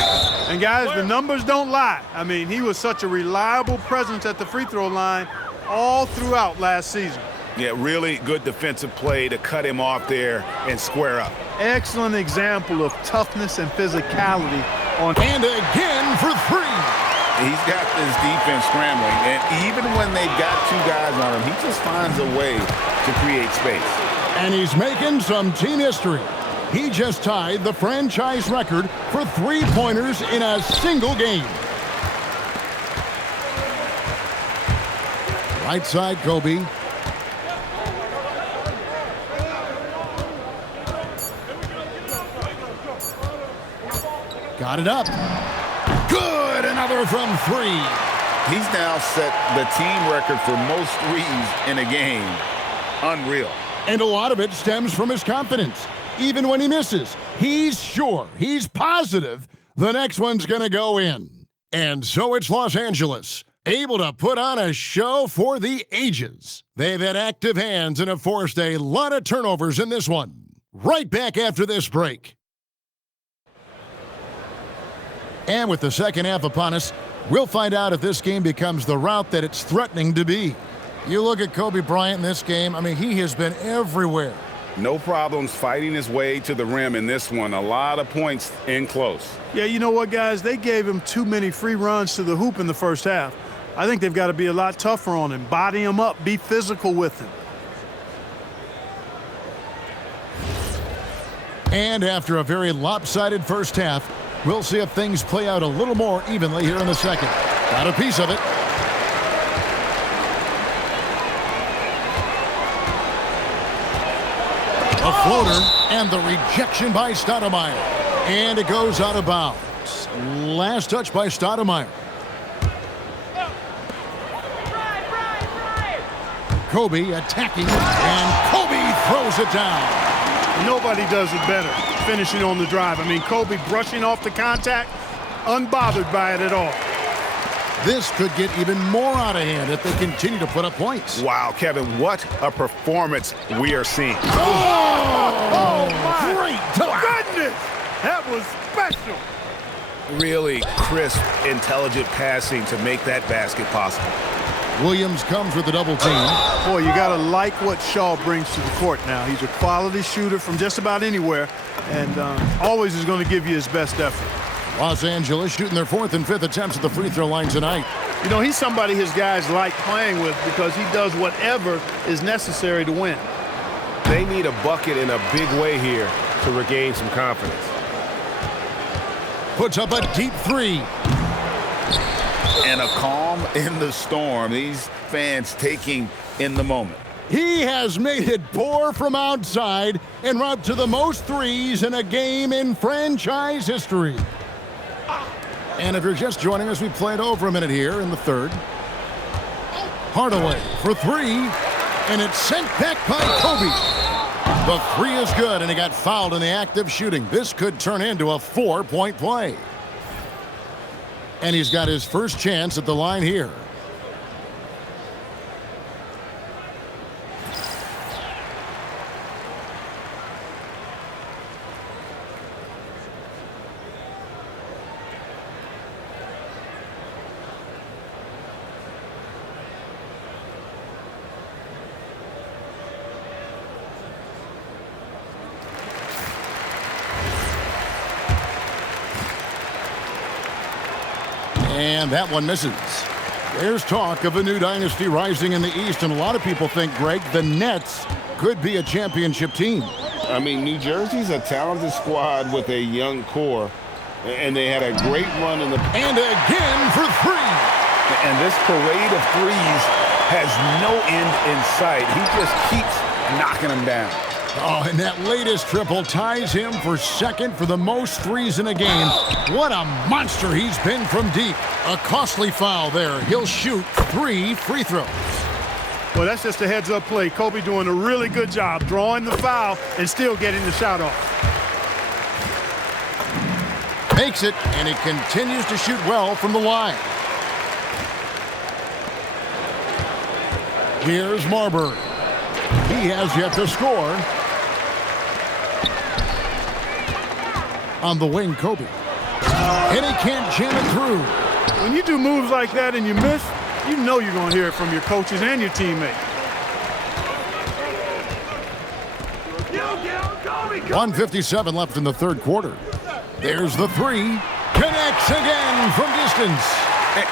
And guys, the numbers don't lie. I mean, he was such a reliable presence at the free throw line all throughout last season. Yeah, really good defensive play to cut him off there and square up. Excellent example of toughness and physicality on. And again for 3. He's got this defense scrambling, and even when they've got 2 guys on him, he just finds a way to create space. And he's making some team history. He just tied the franchise record for three-pointers in a single game. Right side, Kobe. Got it up. Good, another from 3. He's now set the team record for most threes in a game. Unreal. And a lot of it stems from his confidence. Even when he misses, he's sure, he's positive the next one's going to go in. And so it's Los Angeles, able to put on a show for the ages. They've had active hands and have forced a lot of turnovers in this one. Right back after this break. And with the second half upon us, we'll find out if this game becomes the route that it's threatening to be. You look at Kobe Bryant in this game, I mean, he has been everywhere. No problems fighting his way to the rim in this one. A lot of points in close. Yeah, you know what, guys? They gave him too many free runs to the hoop in the first half. I think they've got to be a lot tougher on him. Body him up, be physical with him. And after a very lopsided first half, we'll see if things play out a little more evenly here in the second. Got a piece of it. A floater, and the rejection by Stoudemire. And it goes out of bounds. Last touch by Stoudemire. Kobe attacking, and Kobe throws it down. Nobody does it better, finishing on the drive. I mean, Kobe brushing off the contact, unbothered by it at all. This could get even more out of hand if they continue to put up points. Wow, Kevin, what a performance we are seeing. Oh my Great goodness! That was special. Really crisp, intelligent passing to make that basket possible. Williams comes with a double team. Boy, you got to like what Shaw brings to the court now. He's a quality shooter from just about anywhere, and always is going to give you his best effort. Los Angeles shooting their 4th and 5th attempts at the free throw line tonight. You know, he's somebody his guys like playing with because he does whatever is necessary to win. They need a bucket in a big way here to regain some confidence. Puts up a deep 3. And a calm in the storm. These fans taking in the moment. He has made it pour from outside en route to the most threes in a game in franchise history. And if you're just joining us, we played over a minute here in the third. Hardaway for 3, and it's sent back by Kobe. The 3 is good, and he got fouled in the act of shooting. This could turn into a 4-point play. And he's got his first chance at the line here. And that one misses. There's talk of a new dynasty rising in the East, and a lot of people think, Greg, the Nets could be a championship team. I mean, New Jersey's a talented squad with a young core, and they had a great run in the... And again for 3. And this parade of threes has no end in sight. He just keeps knocking them down. Oh, and that latest triple ties him for second for the most threes in a game. What a monster he's been from deep. A costly foul there. He'll shoot 3 free throws. Well, that's just a heads-up play. Kobe doing a really good job drawing the foul and still getting the shot off. Makes it, and he continues to shoot well from the line. Here's Marbury. He has yet to score. On the wing, Kobe. And he can't jam it through. When you do moves like that and you miss, you know you're going to hear it from your coaches and your teammates. 1:57 left in the third quarter. There's the three. Connects again from distance.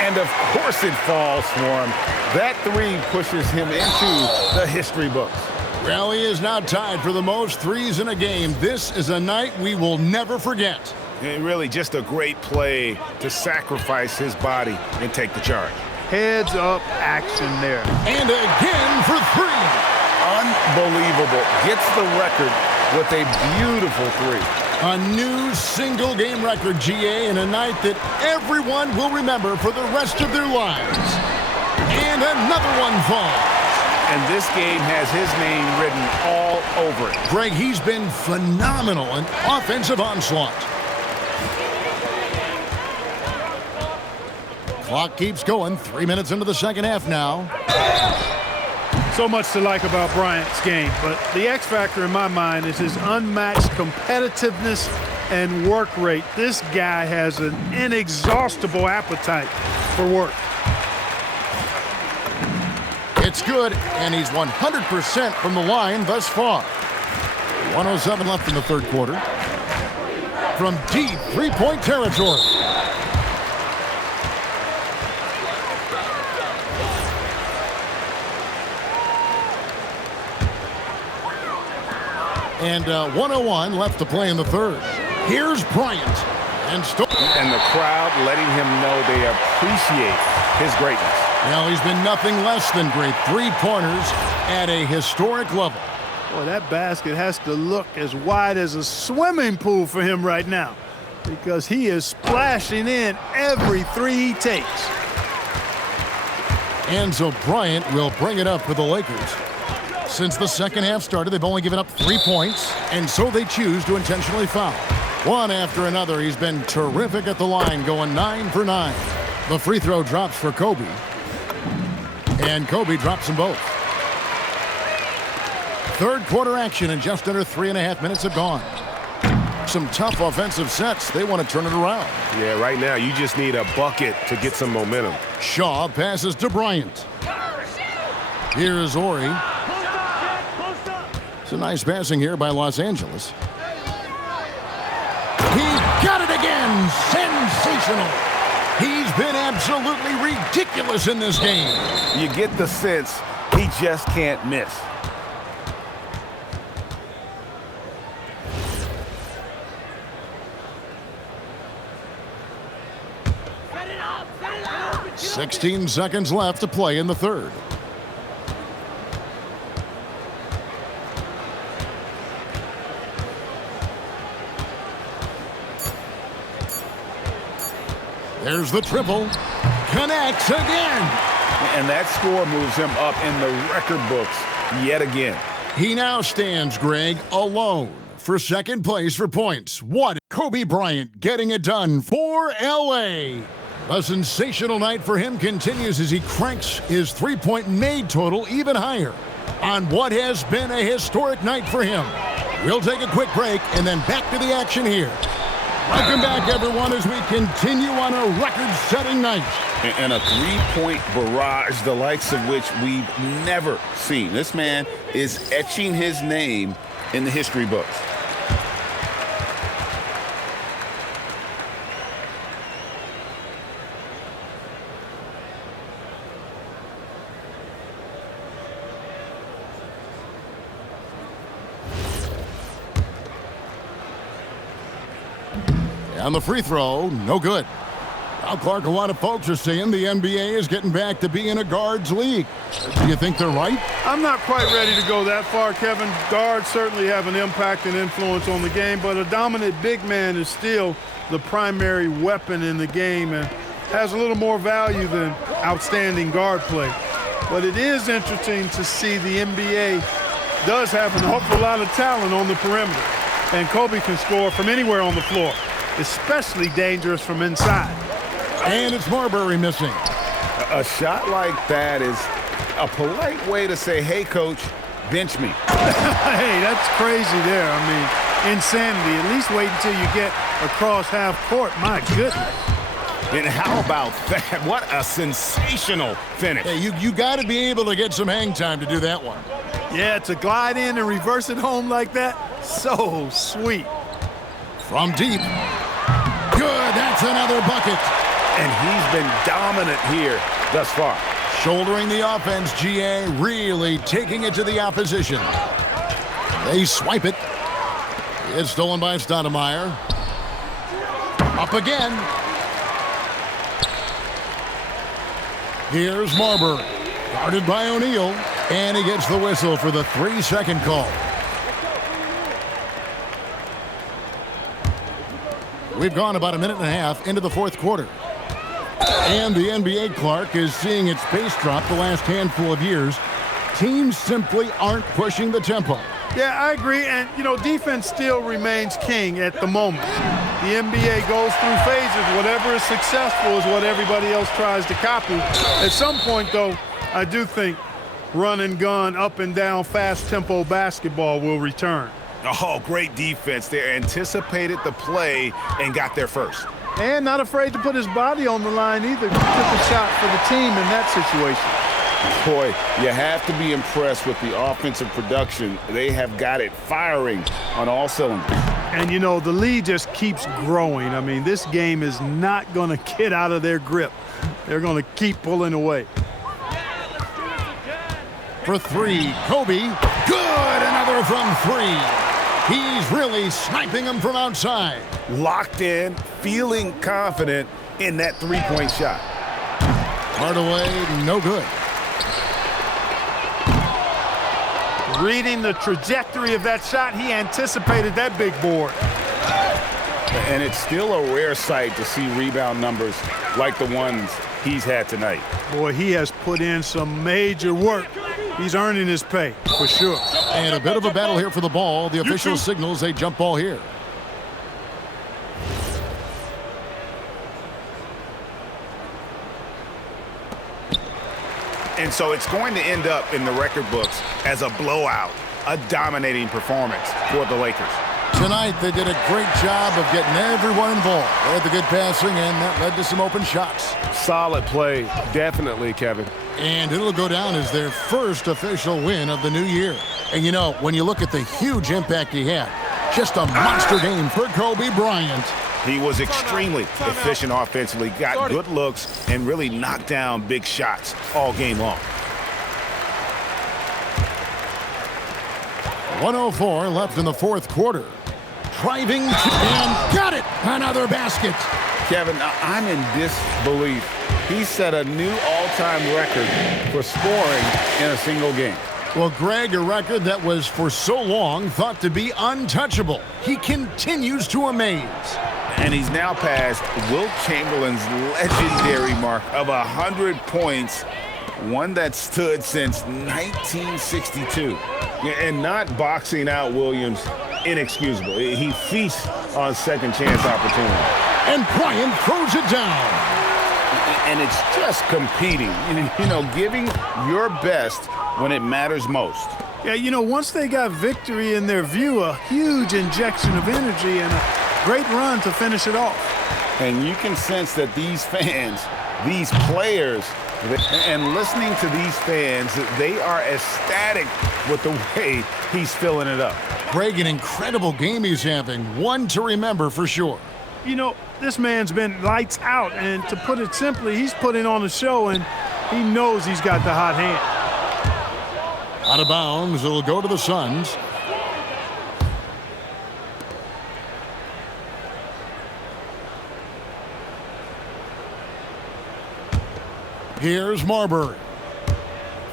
And of course it falls for him. That three pushes him into the history books. Well, he is now tied for the most threes in a game. This is a night we will never forget. And really just a great play to sacrifice his body and take the charge. Heads up action there. And again for three. Unbelievable. Gets the record with a beautiful three. A new single-game record, GA, in a night that everyone will remember for the rest of their lives. And another one falls. And this game has his name written all over it. Greg, he's been phenomenal in offensive onslaught. Clock keeps going. 3 minutes into the second half now. So much to like about Bryant's game, but the X factor in my mind is his unmatched competitiveness and work rate. This guy has an inexhaustible appetite for work. It's good, and he's 100% from the line thus far. 1:07 left in the third quarter. From deep three-point territory. And 1:01 left to play in the third. Here's Bryant. And the crowd letting him know they appreciate his greatness. Well, he's been nothing less than great. 3-pointers at a historic level. Boy, that basket has to look as wide as a swimming pool for him right now because he is splashing in every three he takes. And so Bryant will bring it up for the Lakers. Since the second half started, they've only given up 3 points, and so they choose to intentionally foul. One after another, he's been terrific at the line, going 9 for 9. The free throw drops for Kobe, and Kobe drops them both. Third quarter action, and just under 3.5 minutes have gone. Some tough offensive sets. They want to turn it around. Yeah, right now you just need a bucket to get some momentum. Shaw passes to Bryant. Here's Ori. It's a nice passing here by Los Angeles. He got it again. Sensational. He's been absolutely ridiculous in this game. You get the sense he just can't miss. Set it up. 16 seconds left to play in the third. There's the triple. Connects again. And that score moves him up in the record books yet again. He now stands, Greg, alone for second place for points. What? Kobe Bryant getting it done for L.A. A sensational night for him continues as he cranks his three-point made total even higher on what has been a historic night for him. We'll take a quick break and then back to the action here. Welcome back, everyone, as we continue on a record-setting night. And a three-point barrage, the likes of which we've never seen. This man is etching his name in the history books. On the free throw, no good. Now, Clark, a lot of folks are saying the NBA is getting back to being a guards league. Do you think they're right? I'm not quite ready to go that far, Kevin. Guards certainly have an impact and influence on the game, but a dominant big man is still the primary weapon in the game and has a little more value than outstanding guard play. But it is interesting to see the NBA does have an awful lot of talent on the perimeter, and Kobe can score from anywhere on the floor, especially dangerous from inside. And it's Marbury missing. A shot like that is a polite way to say, hey, coach, bench me. Hey, that's crazy there. I mean, insanity. At least wait until you get across half court. My goodness. And how about that? What a sensational finish. Hey, you got to be able to get some hang time to do that one. Yeah, to glide in and reverse it home like that, so sweet. From deep. Good, that's another bucket. And he's been dominant here thus far. Shouldering the offense, GA really taking it to the opposition. They swipe it. It's stolen by Stoudemire. Up again. Here's Marbury. Guarded by O'Neal. And he gets the whistle for the 3-second call. We've gone about a minute and a half into the fourth quarter. And the NBA, Clark, is seeing its pace drop the last handful of years. Teams simply aren't pushing the tempo. Yeah, I agree. And, you know, defense still remains king at the moment. The NBA goes through phases. Whatever is successful is what everybody else tries to copy. At some point, though, I do think run and gun, up and down, fast tempo basketball will return. Oh, great defense. They anticipated the play and got there first. And not afraid to put his body on the line either. Took a shot for the team in that situation. Boy, you have to be impressed with the offensive production. They have got it firing on all cylinders. And, you know, the lead just keeps growing. I mean, this game is not going to get out of their grip. They're going to keep pulling away. For three, Kobe. Good, another from three. He's really sniping them from outside. Locked in, feeling confident in that three-point shot. Hardaway, no good. Reading the trajectory of that shot, he anticipated that big board. And it's still a rare sight to see rebound numbers like the ones he's had tonight. Boy, he has put in some major work. He's earning his pay, for sure. And a bit of a battle here for the ball. The official signals a jump ball here. And so it's going to end up in the record books as a blowout, a dominating performance for the Lakers. Tonight, they did a great job of getting everyone involved. They had the good passing, and that led to some open shots. Solid play, definitely, Kevin. And it'll go down as their first official win of the new year. And, you know, when you look at the huge impact he had, just a monster game for Kobe Bryant. He was extremely efficient offensively, got good looks, and really knocked down big shots all game long. 1:04 left in the fourth quarter. Driving and got it! Another basket. Kevin, I'm in disbelief. He set a new all-time record for scoring in a single game. Well, Greg, a record that was for so long thought to be untouchable. He continues to amaze. And he's now passed Wilt Chamberlain's legendary mark of 100 points, one that stood since 1962. And not boxing out Williams, inexcusable. He feasts on second chance opportunity. And Bryant throws it down. And it's just competing, you know, giving your best when it matters most. Yeah, you know, once they got victory in their view, a huge injection of energy and a great run to finish it off. And you can sense that these fans, these players, and listening to these fans, they are ecstatic with the way he's filling it up. Greg, an incredible game he's having. One to remember for sure. You know, this man's been lights out, and to put it simply, he's putting on a show, and he knows he's got the hot hand. Out of bounds, it'll go to the Suns. Here's Marbury.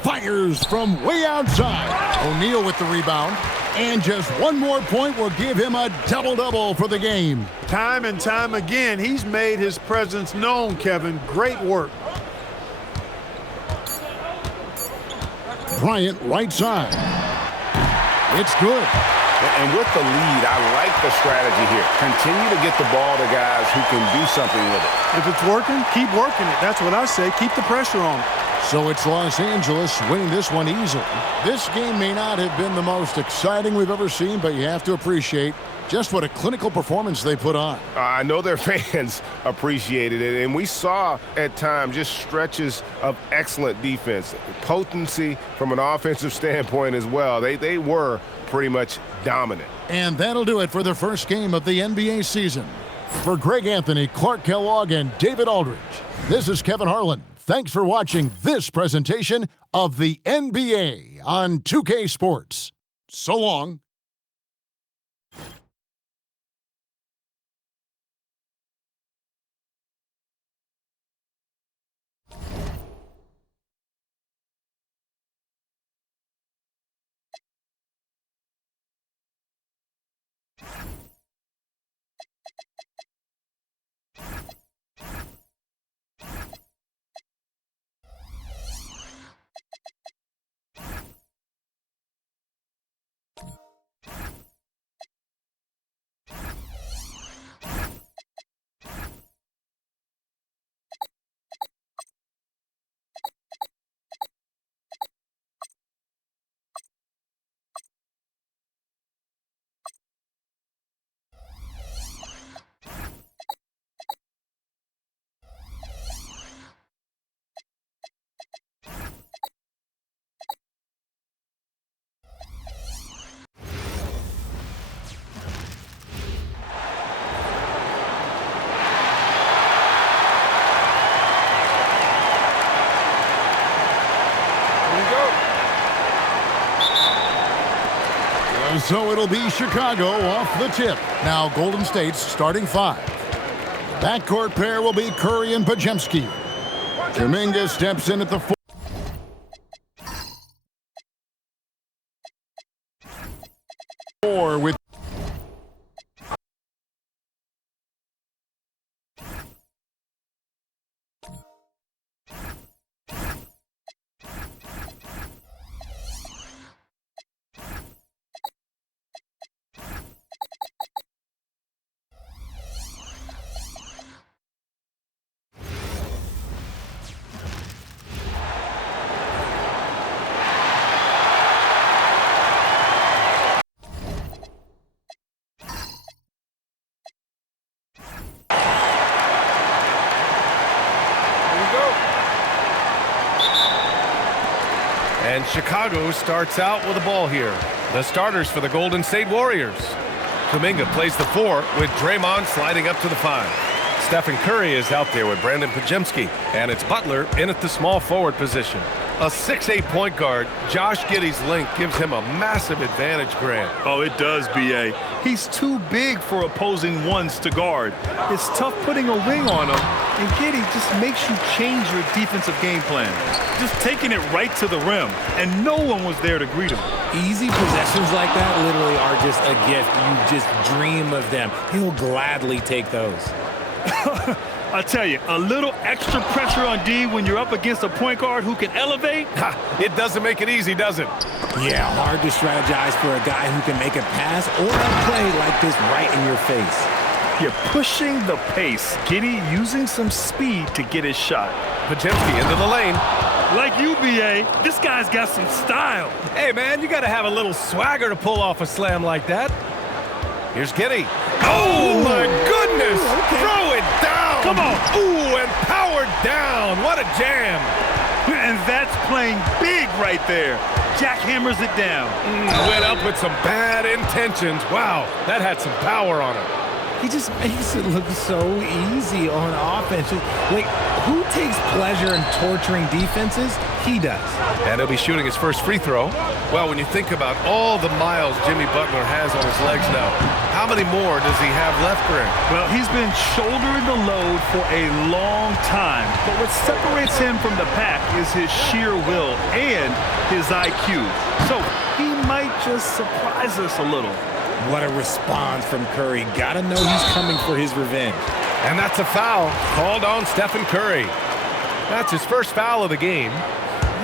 Fires from way outside. O'Neal with the rebound. And just one more point will give him a double-double for the game. Time and time again, he's made his presence known, Kevin. Great work. Bryant right side. It's good. And with the lead, I like the strategy here. Continue to get the ball to guys who can do something with it. If it's working, keep working it. That's what I say. Keep the pressure on. So it's Los Angeles winning this one easily. This game may not have been the most exciting we've ever seen, but you have to appreciate just what a clinical performance they put on. I know their fans appreciated it, and we saw at times just stretches of excellent defense, potency from an offensive standpoint as well. They were pretty much dominant. And that'll do it for the first game of the NBA season. For Greg Anthony, Clark Kellogg, and David Aldridge, this is Kevin Harlan. Thanks for watching this presentation of the NBA on 2K Sports. So long. So it'll be Chicago off the tip. Now Golden State's starting five. Backcourt pair will be Curry and Podziemski. Kuminga steps in at the 4 with And Chicago starts out with the ball here. The starters for the Golden State Warriors. Kuminga plays the 4 with Draymond sliding up to the 5. Stephen Curry is out there with Brandon Podziemski. And it's Butler in at the small forward position. A 6'8" point guard, Josh Giddey's length gives him a massive advantage, Grant. Oh, it does, B.A. He's too big for opposing ones to guard. It's tough putting a wing on him, and Giddey just makes you change your defensive game plan. Just taking it right to the rim, and no one was there to greet him. Easy possessions like that literally are just a gift. You just dream of them. He'll gladly take those. I tell you, a little extra pressure on D when you're up against a point guard who can elevate. It doesn't make it easy, does it? Yeah, hard to strategize for a guy who can make a pass or a play like this right in your face. You're pushing the pace. Giddey using some speed to get his shot. Podziemski into the lane. Like you, B.A., this guy's got some style. Hey, man, you got to have a little swagger to pull off a slam like that. Here's Giddey. Oh, my goodness. Okay. Throw it down. Come on. Ooh, and powered down. What a jam. And that's playing big right there. Jackhammers it down. Went up with some bad intentions. Wow, that had some power on it. He just makes it look so easy on offense. Like, who takes pleasure in torturing defenses? He does. And he'll be shooting his first free throw. Well, when you think about all the miles Jimmy Butler has on his legs now, how many more does he have left, Grant? Well, he's been shouldering the load for a long time. But what separates him from the pack is his sheer will and his IQ. So he might just surprise us a little. What a response from Curry. Gotta know he's coming for his revenge. And that's a foul called on Stephen Curry. That's his first foul of the game.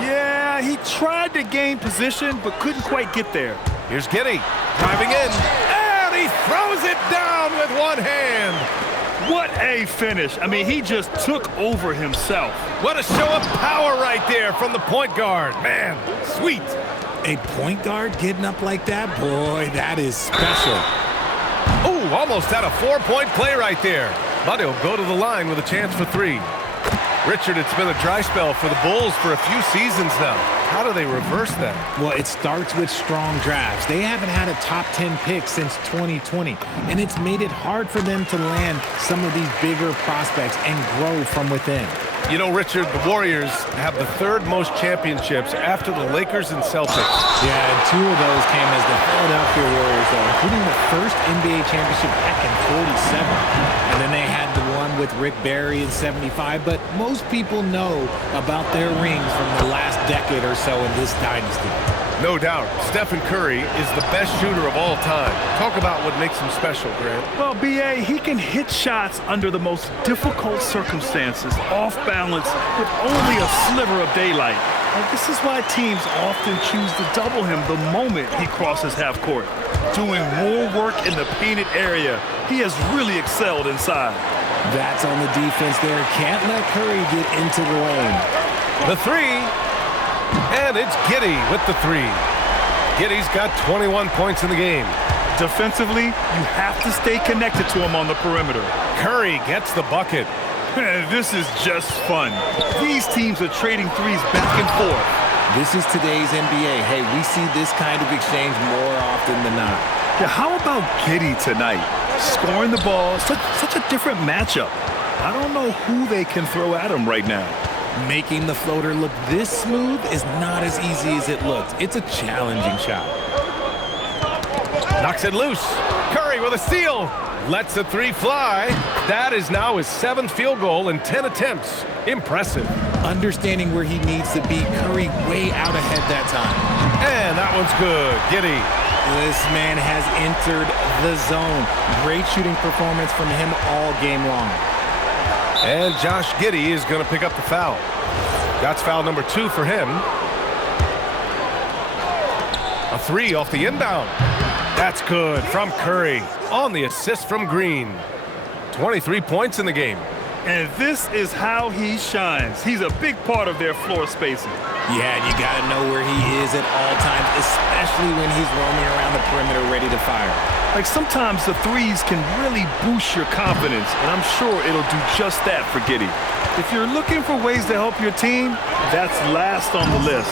Yeah, he tried to gain position, but couldn't quite get there. Here's Giddey driving in, and he throws it down with one hand. What a finish. I mean, he just took over himself. What a show of power right there from the point guard. Man, sweet. A point guard getting up like that? Boy, that is special. Ooh, almost had a 4-point play right there. But he'll go to the line with a chance for 3. Richard, it's been a dry spell for the Bulls for a few seasons now. How do they reverse that? Well, it starts with strong drafts. They haven't had a top 10 pick since 2020, and it's made it hard for them to land some of these bigger prospects and grow from within. You know, Richard, the Warriors have the 3rd most championships after the Lakers and Celtics. Yeah, and 2 of those came as the Philadelphia Warriors, though, including the first NBA championship back in 47. And then they had the one with Rick Barry in 75. But most people know about their rings from the last decade or so in this dynasty. No doubt. Stephen Curry is the best shooter of all time. Talk about what makes him special, Grant. Well, B.A., he can hit shots under the most difficult circumstances, off balance, with only a sliver of daylight. And this is why teams often choose to double him the moment he crosses half court. Doing more work in the painted area, he has really excelled inside. That's on the defense there. Can't let Curry get into the lane. The 3. And it's Giddey with the 3. Giddey's got 21 points in the game. Defensively, you have to stay connected to him on the perimeter. Curry gets the bucket. This is just fun. These teams are trading threes back and forth. This is today's NBA. Hey, we see this kind of exchange more often than not. Yeah, how about Giddey tonight? Scoring the ball, such a different matchup. I don't know who they can throw at him right now. Making the floater look this smooth is not as easy as it looks. It's a challenging shot. Knocks it loose. Curry with a steal. Lets the 3 fly. That is now his 7th field goal in 10 attempts. Impressive. Understanding where he needs to be, Curry way out ahead that time. And that one's good. Giddey. This man has entered the zone. Great shooting performance from him all game long. And Josh Giddey is going to pick up the foul. That's foul number 2 for him. A 3 off the inbound. That's good from Curry on the assist from Green. 23 points in the game. And this is how he shines. He's a big part of their floor spacing. Yeah, you got to know where he is at all times, especially when he's roaming around the perimeter ready to fire. Like sometimes the threes can really boost your confidence, and I'm sure it'll do just that for Giddey. If you're looking for ways to help your team, that's last on the list.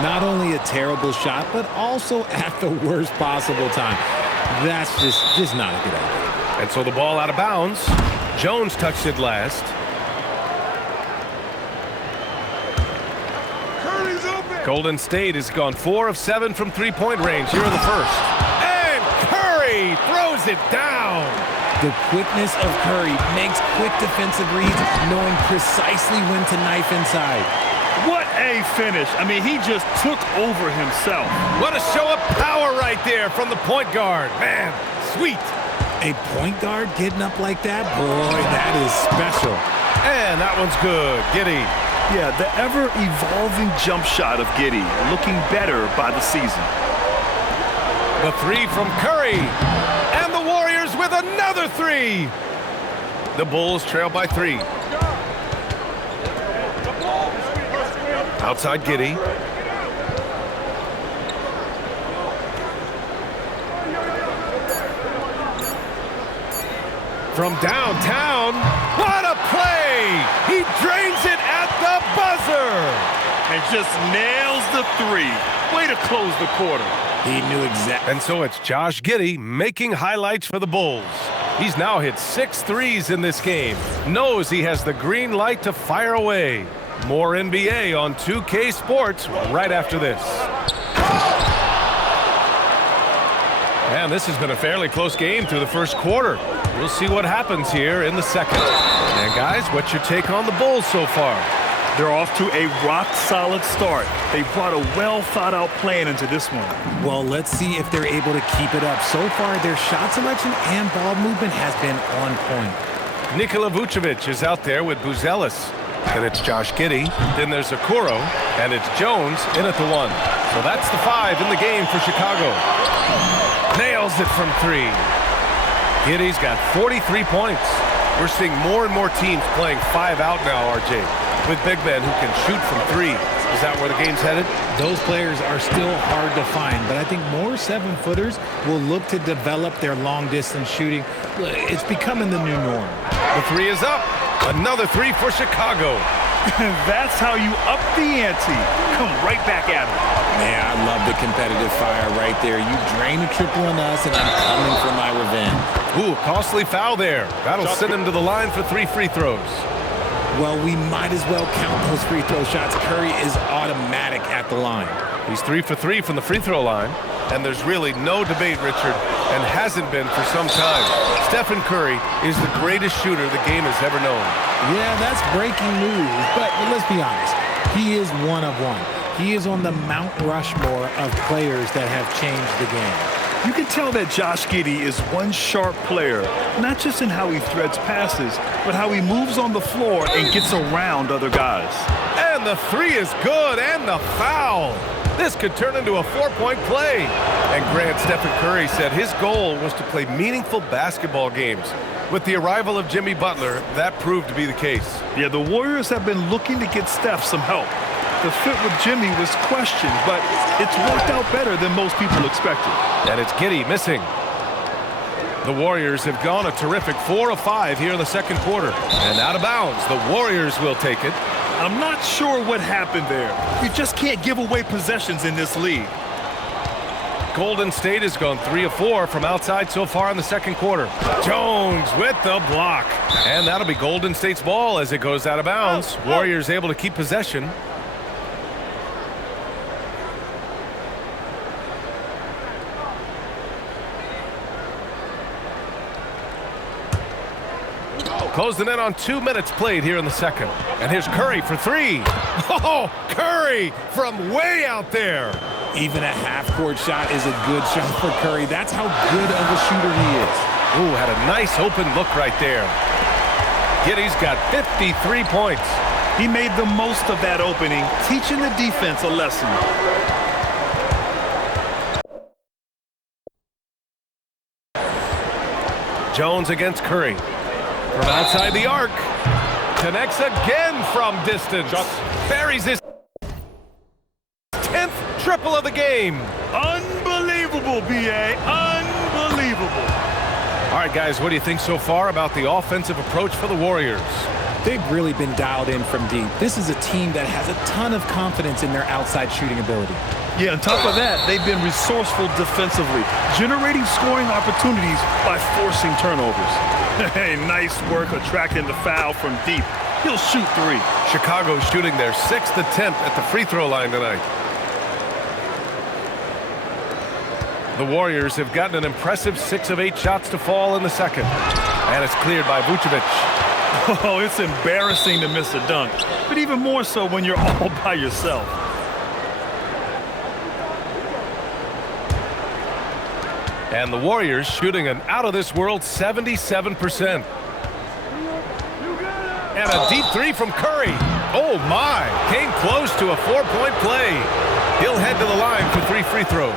Not only a terrible shot, but also at the worst possible time. That's just not a good idea. And so the ball out of bounds. Jones touched it last. Golden State has gone 4 of 7 from 3-point range here in the first. And Curry throws it down. The quickness of Curry makes quick defensive reads, knowing precisely when to knife inside. What a finish. I mean, he just took over himself. What a show of power right there from the point guard. Man, sweet. A point guard getting up like that? Boy, that is special. And that one's good. Giddey. Yeah, the ever-evolving jump shot of Giddey looking better by the season. The 3 from Curry. And the Warriors with another 3. The Bulls trail by 3. Outside Giddey. From downtown, what a play! He drains it at the buzzer! And just nails the 3. Way to close the quarter. He knew exactly. And so it's Josh Giddey making highlights for the Bulls. He's now hit 6 threes in this game. Knows he has the green light to fire away. More NBA on 2K Sports right after this. And this has been a fairly close game through the first quarter. We'll see what happens here in the second. And guys, what's your take on the Bulls so far? They're off to a rock-solid start. They brought a well-thought-out plan into this one. Well, let's see if they're able to keep it up. So far, their shot selection and ball movement has been on point. Nikola Vucevic is out there with Buzelis. And it's Josh Giddey. Then there's Okoro. And it's Jones in at the 1. So that's the 5 in the game for Chicago. Nails it from 3. Giddey's got 43 points. We're seeing more and more teams playing 5 out now, RJ, with big men who can shoot from 3. Is that where the game's headed? Those players are still hard to find, but I think more 7-footers will look to develop their long-distance shooting. It's becoming the new norm. The 3 is up. Another 3 for Chicago. That's how you up the ante. Come right back at him. Man, I love the competitive fire right there. You drain a triple on us, and I'm coming for my revenge. Ooh, costly foul there. That'll send him to the line for 3 free throws. Well, we might as well count those free throw shots. Curry is automatic at the line. He's 3 for 3 from the free throw line. And there's really no debate, Richard, and hasn't been for some time. Stephen Curry is the greatest shooter the game has ever known. Yeah, that's breaking news, but let's be honest. He is one of one. He is on the Mount Rushmore of players that have changed the game. You can tell that Josh Giddey is one sharp player, not just in how he threads passes, but how he moves on the floor and gets around other guys. And the 3 is good, and the foul. This could turn into a 4-point play. And Grant, Stephen Curry said his goal was to play meaningful basketball games. With the arrival of Jimmy Butler, that proved to be the case. Yeah, the Warriors have been looking to get Steph some help. The fit with Jimmy was questioned, but it's worked out better than most people expected. And it's Giddey missing. The Warriors have gone a terrific 4 of 5 here in the second quarter. And out of bounds, the Warriors will take it. I'm not sure what happened there. You just can't give away possessions in this league. Golden State has gone 3 of 4 from outside so far in the second quarter. Jones with the block. And that'll be Golden State's ball as it goes out of bounds. Warriors able to keep possession. Closing in on 2 minutes played here in the second. And here's Curry for 3. Oh, Curry from way out there. Even a half-court shot is a good shot for Curry. That's how good of a shooter he is. Ooh, had a nice open look right there. Giddey's got 53 points. He made the most of that opening, teaching the defense a lesson. Jones against Curry. From outside the arc. Connects again from distance. Buries his 10th triple of the game. Unbelievable, B.A. Unbelievable. All right, guys, what do you think so far about the offensive approach for the Warriors? They've really been dialed in from deep. This is a team that has a ton of confidence in their outside shooting ability. Yeah, on top of that, they've been resourceful defensively, generating scoring opportunities by forcing turnovers. Hey, nice work attracting the foul from deep. He'll shoot 3. Chicago shooting their 6th attempt at the free throw line tonight. The Warriors have gotten an impressive 6 of 8 shots to fall in the second. And it's cleared by Vucevic. Oh, it's embarrassing to miss a dunk, but even more so when you're all by yourself. And the Warriors shooting an out-of-this-world 77%. And a deep 3 from Curry. Oh, my. Came close to a 4-point play. He'll head to the line for 3 free throws.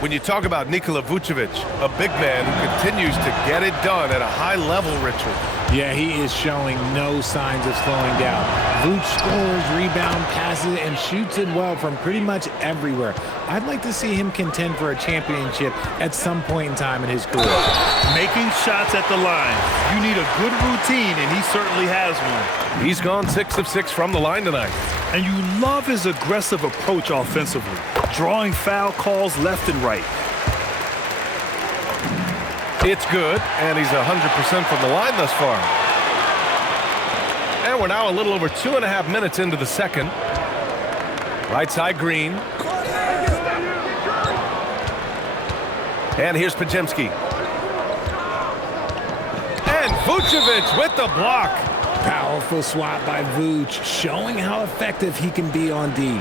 When you talk about Nikola Vucevic, a big man who continues to get it done at a high level, Richard. Yeah, he is showing no signs of slowing down. Vooch scores, rebound, passes, and shoots it well from pretty much everywhere. I'd like to see him contend for a championship at some point in time in his career. Making shots at the line. You need a good routine, and he certainly has one. He's gone 6 of 6 from the line tonight. And you love his aggressive approach offensively, drawing foul calls left and right. It's good, and he's 100% from the line thus far. And we're now a little over 2.5 minutes into the second. Right side, Green. And here's Podziemski. And Vucevic with the block. Powerful swat by Vooch, showing how effective he can be on D.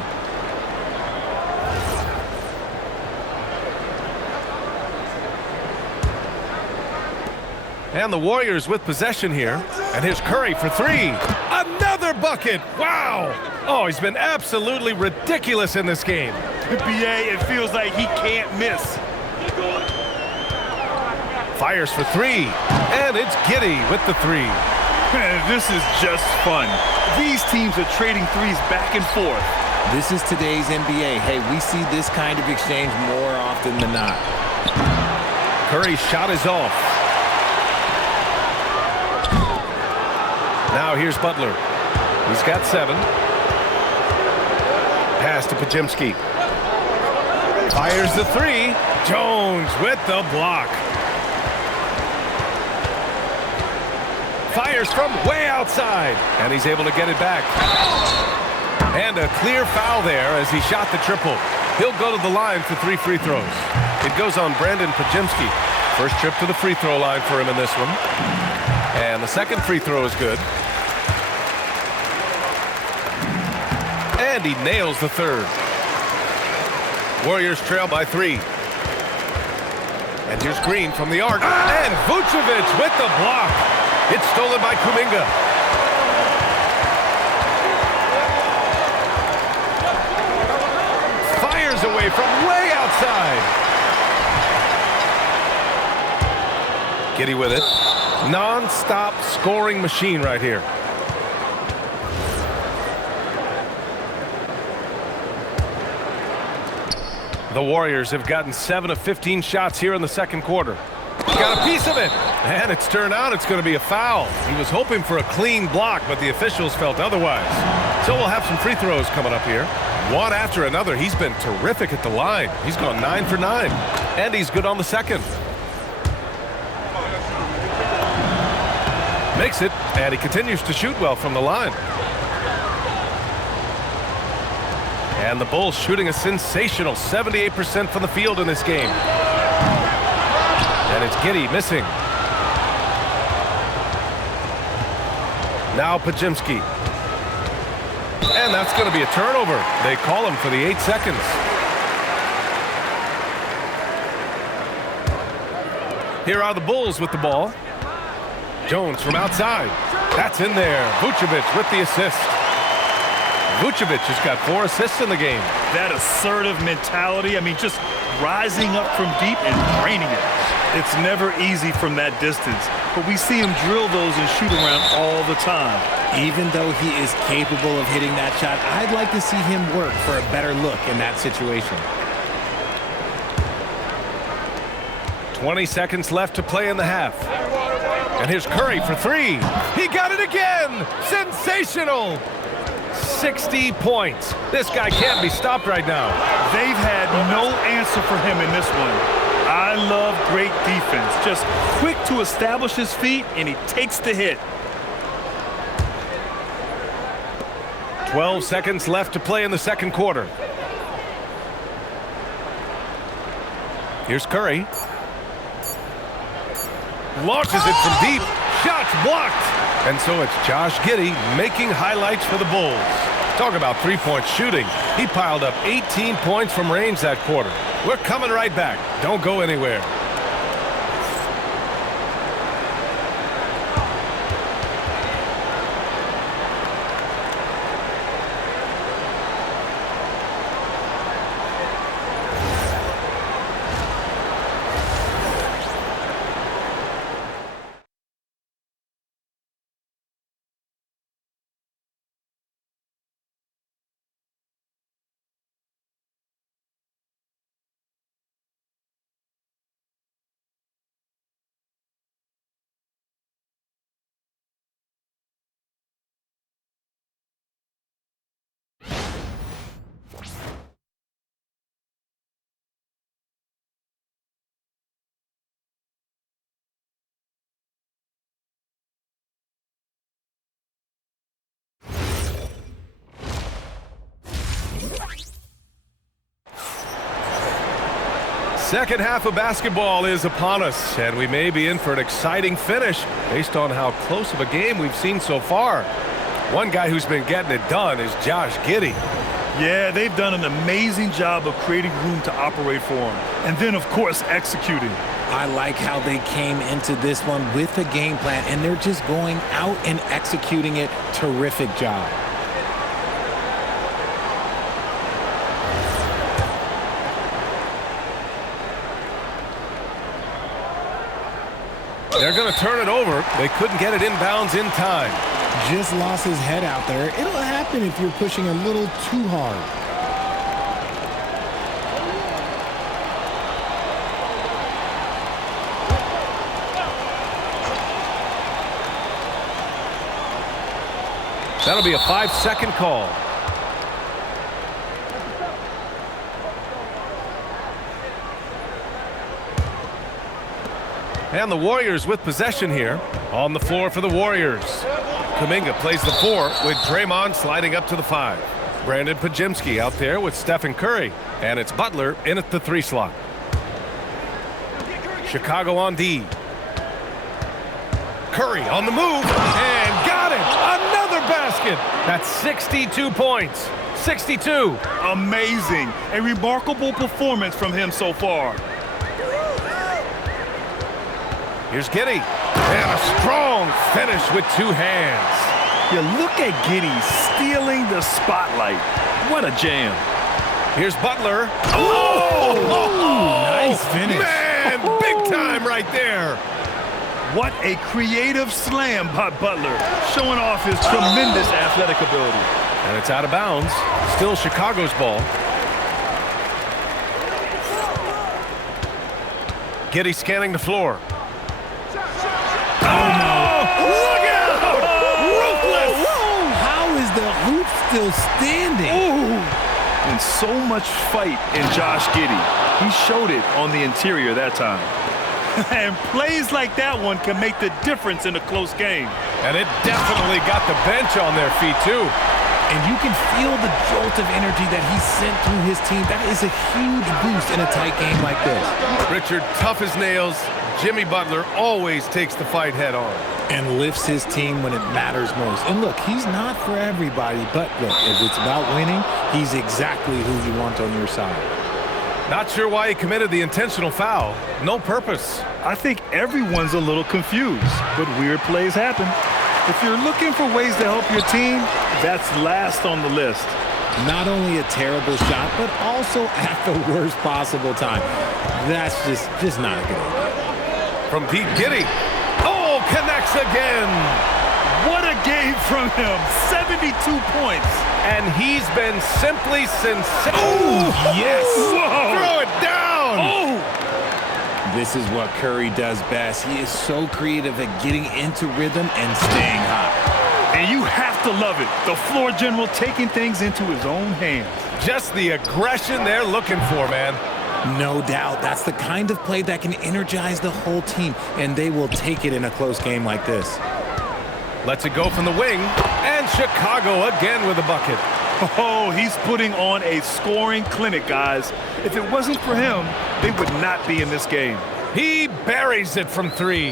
And the Warriors with possession here. And here's Curry for 3. Another bucket. Wow. Oh, he's been absolutely ridiculous in this game. BA, it feels like he can't miss. Fires for three, and it's Giddey with the three. Man, this is just fun. These teams are trading threes back and forth. This is today's NBA. Hey, we see this kind of exchange more often than not. Curry's shot is off. Now here's Butler. He's got 7. Pass to Podziemski. Fires the three. Jones with the block. Fires from way outside, and he's able to get it back. And a clear foul there as he shot the triple. He'll go to the line for 3 free throws. It goes on Brandon Podziemski. First trip to the free throw line for him in this one. And the second free throw is good. And he nails the third. Warriors trail by 3. And here's Green from the arc. And Vucevic with the block. It's stolen by Kuminga. Fires away from way outside. Giddey with it. Non-stop scoring machine right here. The Warriors have gotten 7 of 15 shots here in the second quarter. Got a piece of it, and it's turned out it's going to be a foul. He was hoping for a clean block, but the officials felt otherwise. So we'll have some free throws coming up here. One after another. He's been terrific at the line. He's gone 9 for 9, and he's good on the second. Makes it, and he continues to shoot well from the line. And the Bulls shooting a sensational 78% from the field in this game. And it's Giddey missing. Now Podziemski. And that's going to be a turnover. They call him for the 8 seconds. Here are the Bulls with the ball. Jones from outside. That's in there. Vucevic with the assist. Vucevic has got 4 assists in the game. That assertive mentality, I mean, just rising up from deep and draining it. It's never easy from that distance, but we see him drill those and shoot around all the time. Even though he is capable of hitting that shot, I'd like to see him work for a better look in that situation. 20 seconds left to play in the half. And here's Curry for 3. He got it again! Sensational! 60 points. This guy can't be stopped right now. They've had no answer for him in this one. I love great defense. Just quick to establish his feet, and he takes the hit. 12 seconds left to play in the second quarter. Here's Curry. Launches it from deep. Shots blocked. And so it's Josh Giddey making highlights for the Bulls. Talk about three-point shooting. He piled up 18 points from range that quarter. We're coming right back. Don't go anywhere. Second half of basketball is upon us, and we may be in for an exciting finish based on how close of a game we've seen so far. One guy who's been getting it done is Josh Giddey. Yeah, they've done an amazing job of creating room to operate for him, and then, of course, executing. I like how they came into this one with a game plan, and they're just going out and executing it. Terrific job. They're going to turn it over. They couldn't get it inbounds in time. Just lost his head out there. It'll happen if you're pushing a little too hard. That'll be a 5-second call. And the Warriors with possession here. On the floor for the Warriors. Kuminga plays the 4 with Draymond sliding up to the 5. Brandon Podziemski out there with Stephen Curry. And it's Butler in at the 3 slot. Chicago on D. Curry on the move and got it. Another basket. That's 62 points. 62. Amazing. A remarkable performance from him so far. Here's Giddey. And a strong finish with 2 hands. Yeah, look at Giddey stealing the spotlight. What a jam. Here's Butler. Oh! Nice finish. Man, big time right there. What a creative slam by Butler, showing off his tremendous athletic ability. And it's out of bounds. Still Chicago's ball. Giddey scanning the floor. Look out! Ruthless! How is the hoop still standing? And so much fight in Josh Giddey. He showed it on the interior that time. And plays like that one can make the difference in a close game. And it definitely got the bench on their feet, too. And you can feel the jolt of energy that he sent through his team. That is a huge boost in a tight game like this. Richard, tough as nails. Jimmy Butler always takes the fight head on. And lifts his team when it matters most. And look, he's not for everybody, but look, if it's about winning, he's exactly who you want on your side. Not sure why he committed the intentional foul. No purpose. I think everyone's a little confused, but weird plays happen. If you're looking for ways to help your team, that's last on the list. Not only a terrible shot, but also at the worst possible time. That's just not a good idea. From deep, Giddey. Oh, connects again. What a game from him. 72 points. And he's been simply sensational. Oh, yes. Whoa. Throw it down. Oh. This is what Curry does best. He is so creative at getting into rhythm and staying hot. And you have to love it. The floor general taking things into his own hands. Just the aggression they're looking for, man. No doubt. That's the kind of play that can energize the whole team, and they will take it in a close game like this. Lets it go from the wing, and Chicago again with a bucket. Oh, he's putting on a scoring clinic, guys. If it wasn't for him, they would not be in this game. He buries it from 3.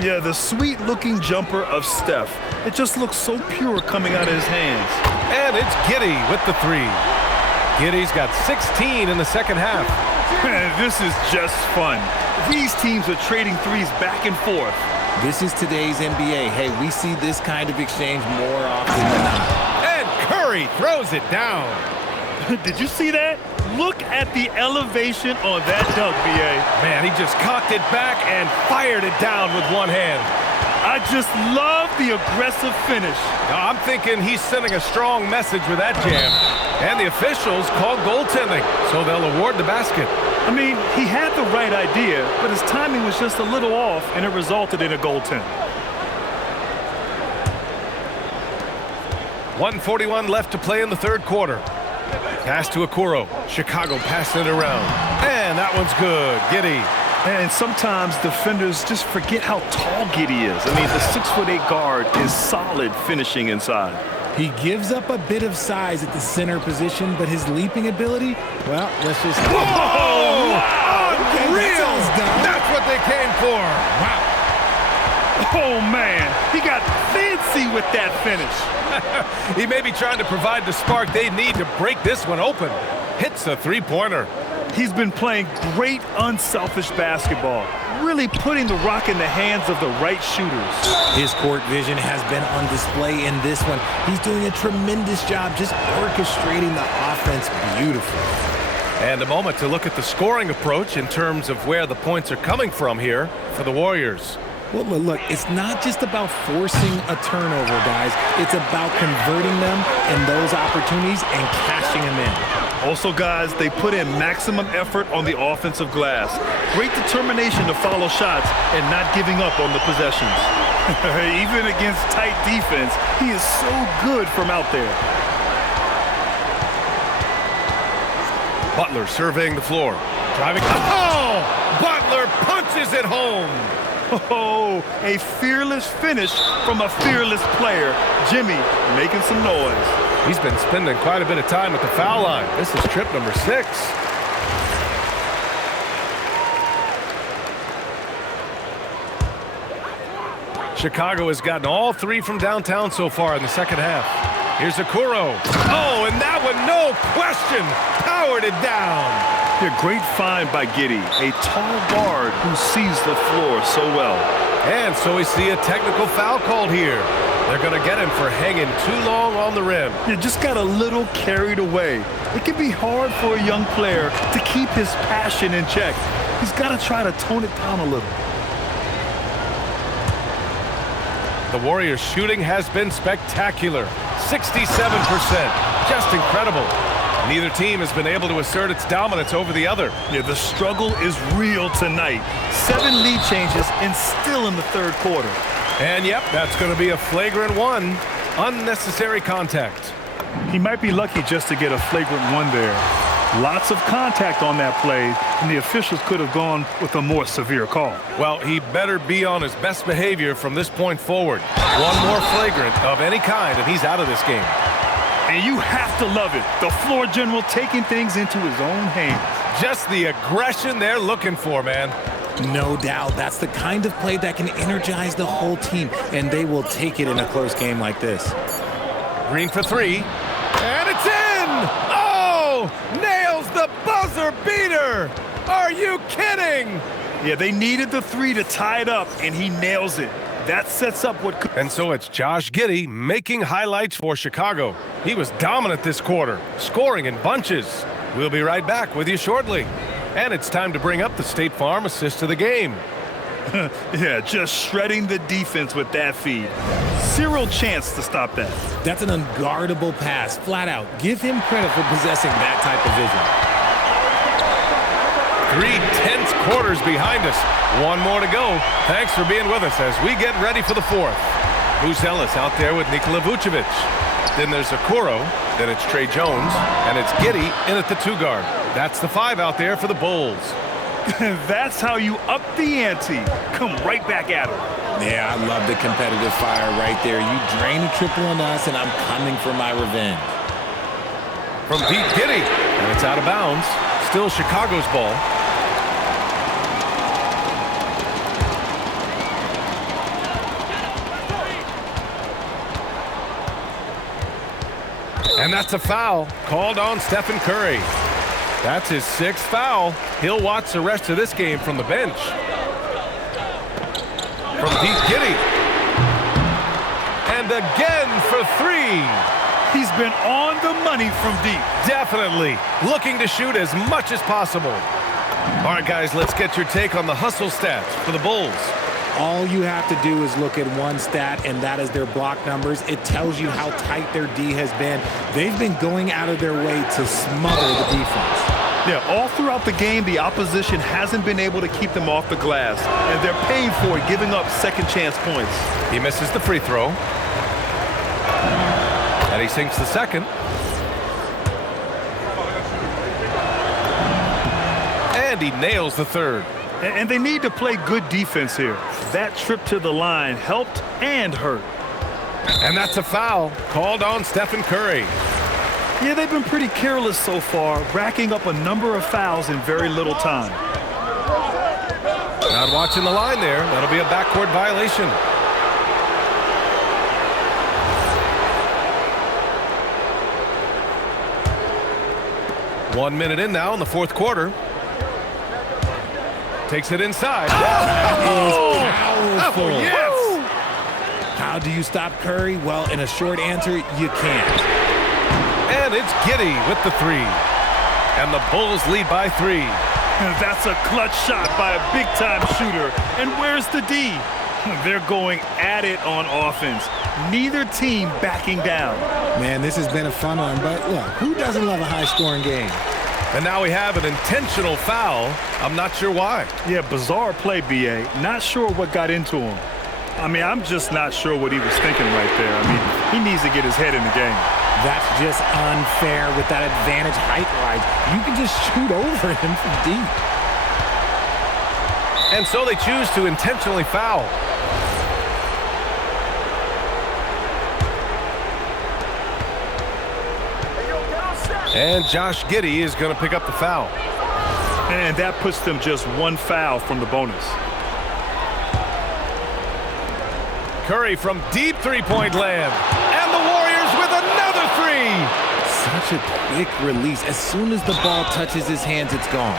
Yeah, the sweet-looking jumper of Steph. It just looks so pure coming out of his hands. And it's Giddey with the 3. Giddey's got 16 in the second half. Man, this is just fun. These teams are trading threes back and forth. This is today's NBA. Hey, we see this kind of exchange more often than not. And Curry throws it down. Did you see that? Look at the elevation on that dunk, B.A. Man, he just cocked it back and fired it down with one hand. I just love the aggressive finish. Now, I'm thinking he's sending a strong message with that jam. And the officials called goaltending, so they'll award the basket. I mean, he had the right idea, but his timing was just a little off, and it resulted in a goaltend. 1:41 left to play in the third quarter. Pass to Okoro. Chicago passing it around. And that one's good. Giddey. And sometimes defenders just forget how tall Giddey is. I mean, the 6'8" guard is solid finishing inside. He gives up a bit of size at the center position, but his leaping ability, well, let's just... Whoa! Okay, Unreal! That's what they came for. Wow. Oh, man. He got fancy with that finish. He may be trying to provide the spark they need to break this one open. Hits a three-pointer. He's been playing great, unselfish basketball, really putting the rock in the hands of the right shooters. His court vision has been on display in this one. He's doing a tremendous job just orchestrating the offense beautifully. And a moment to look at the scoring approach in terms of where the points are coming from here for the Warriors. Well, look, it's not just about forcing a turnover, guys. It's about converting them in those opportunities and cashing them in. Also, guys, they put in maximum effort on the offensive glass. Great determination to follow shots and not giving up on the possessions. Even against tight defense, he is so good from out there. Butler surveying the floor. Driving. Oh! Butler punches it home. Oh, a fearless finish from a fearless player. Jimmy making some noise. He's been spending quite a bit of time at the foul line. This is trip number 6. Chicago has gotten all 3 from downtown so far in the second half. Here's Okoro. Oh, and that one, no question, powered it down. Yeah, great find by Giddey, a tall guard who sees the floor so well. And so we see a technical foul called here. They're going to get him for hanging too long on the rim. You just got a little carried away. It can be hard for a young player to keep his passion in check. He's got to try to tone it down a little. The Warriors' shooting has been spectacular. 67%. Just incredible. Neither team has been able to assert its dominance over the other. Yeah, the struggle is real tonight. 7 lead changes and still in the third quarter. And yep, that's going to be a flagrant one. Unnecessary contact. He might be lucky just to get a flagrant one there. Lots of contact on that play, and the officials could have gone with a more severe call. Well, he better be on his best behavior from this point forward. One more flagrant of any kind, and he's out of this game. And you have to love it. The floor general taking things into his own hands. Just the aggression they're looking for, man. No doubt. That's the kind of play that can energize the whole team, and they will take it in a close game like this. Green for 3. And it's in! Oh! Nails the buzzer beater! Are you kidding? Yeah, they needed the 3 to tie it up, and he nails it. That sets up what could. And so it's Josh Giddey making highlights for Chicago. He was dominant this quarter, scoring in bunches. We'll be right back with you shortly. And it's time to bring up the State Farm assist of the game. Yeah, just shredding the defense with that feed. Zero chance to stop that. That's an unguardable pass, flat out. Give him credit for possessing that type of vision. 3 tense quarters behind us. One more to go. Thanks for being with us as we get ready for the 4th. Buzelis out there with Nikola Vucevic. Then there's Okoro. Then it's Trey Jones. And it's Giddey in at the 2 guard. That's the 5 out there for the Bulls. That's how you up the ante. Come right back at him. Yeah, I love the competitive fire right there. You drain a triple on us, and I'm coming for my revenge. From deep, Giddey. And it's out of bounds. Still Chicago's ball. And that's a foul called on Stephen Curry. That's his 6th foul. He'll watch the rest of this game from the bench. From deep, Giddey. And again for 3. He's been on the money from deep. Definitely. Looking to shoot as much as possible. All right, guys, let's get your take on the hustle stats for the Bulls. All you have to do is look at one stat, and that is their block numbers. It tells you how tight their D has been. They've been going out of their way to smother the defense. Yeah, all throughout the game, the opposition hasn't been able to keep them off the glass, and they're paying for it, giving up second chance points. He misses the free throw. And he sinks the second. And he nails the third. And they need to play good defense here. That trip to the line helped and hurt. And that's a foul called on Stephen Curry. Yeah, they've been pretty careless so far, racking up a number of fouls in very little time. Not watching the line there. That'll be a backcourt violation. One minute in now in the 4th quarter. Takes it inside. Powerful. Oh, yes. How do you stop Curry? Well, in a short answer, you can't. And it's Giddey with the 3. And the Bulls lead by 3. That's a clutch shot by a big-time shooter. And where's the D? They're going at it on offense. Neither team backing down. Man, this has been a fun one, but look, who doesn't love a high-scoring game? And now we have an intentional foul. I'm not sure why. Yeah, bizarre play, B.A. Not sure what got into him. I mean, I'm just not sure what he was thinking right there. I mean, he needs to get his head in the game. That's just unfair with that advantage height-wise. You can just shoot over him from deep. And so they choose to intentionally foul. And Josh Giddey is going to pick up the foul. And that puts them just one foul from the bonus. Curry from deep three-point land. And the Warriors with another three. Such a quick release. As soon as the ball touches his hands, it's gone.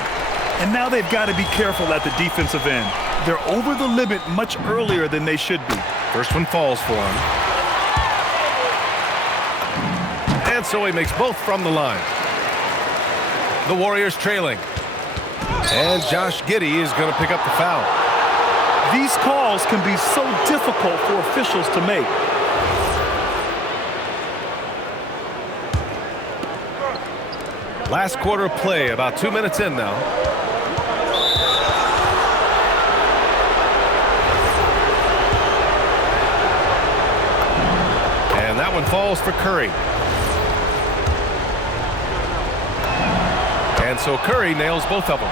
And now they've got to be careful at the defensive end. They're over the limit much earlier than they should be. First one falls for him. And so he makes both from the line. The Warriors trailing. And Josh Giddey is going to pick up the foul. These calls can be so difficult for officials to make. Last quarter of play, about 2 minutes in now. And that one falls for Curry. And so Curry nails both of them.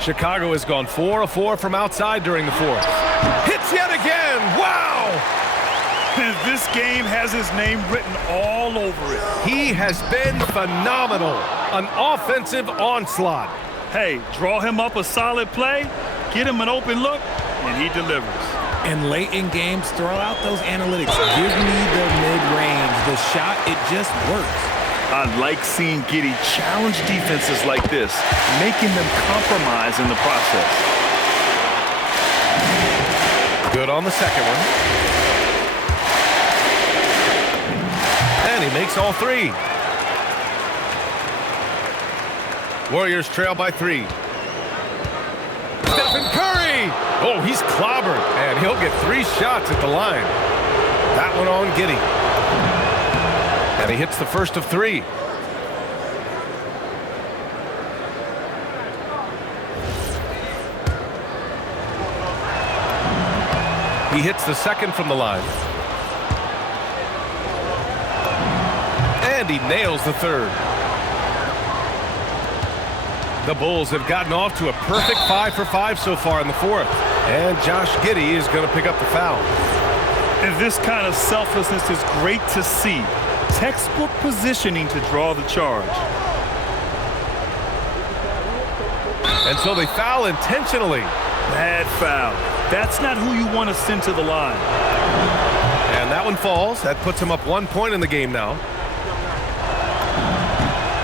Chicago has gone 4 of 4 from outside during the fourth. Hits yet again. Wow! This game has his name written all over it. He has been phenomenal. An offensive onslaught. Hey, draw him up a solid play, get him an open look, and he delivers. And late in games, throw out those analytics. Give me the mid-range. The shot, it just works. I like seeing Giddey challenge defenses like this, making them compromise in the process. Good on the second one. And he makes all three. Warriors trail by 3. Stephen Curry! Oh, he's clobbered, and he'll get 3 shots at the line. That one on Giddey. And he hits the first of 3. He hits the second from the line. And he nails the third. The Bulls have gotten off to a perfect 5 for 5 so far in the fourth. And Josh Giddey is going to pick up the foul. And this kind of selflessness is great to see. Textbook positioning to draw the charge. And so they foul intentionally. Bad foul. That's not who you want to send to the line. And that one falls. That puts him up 1 point in the game now.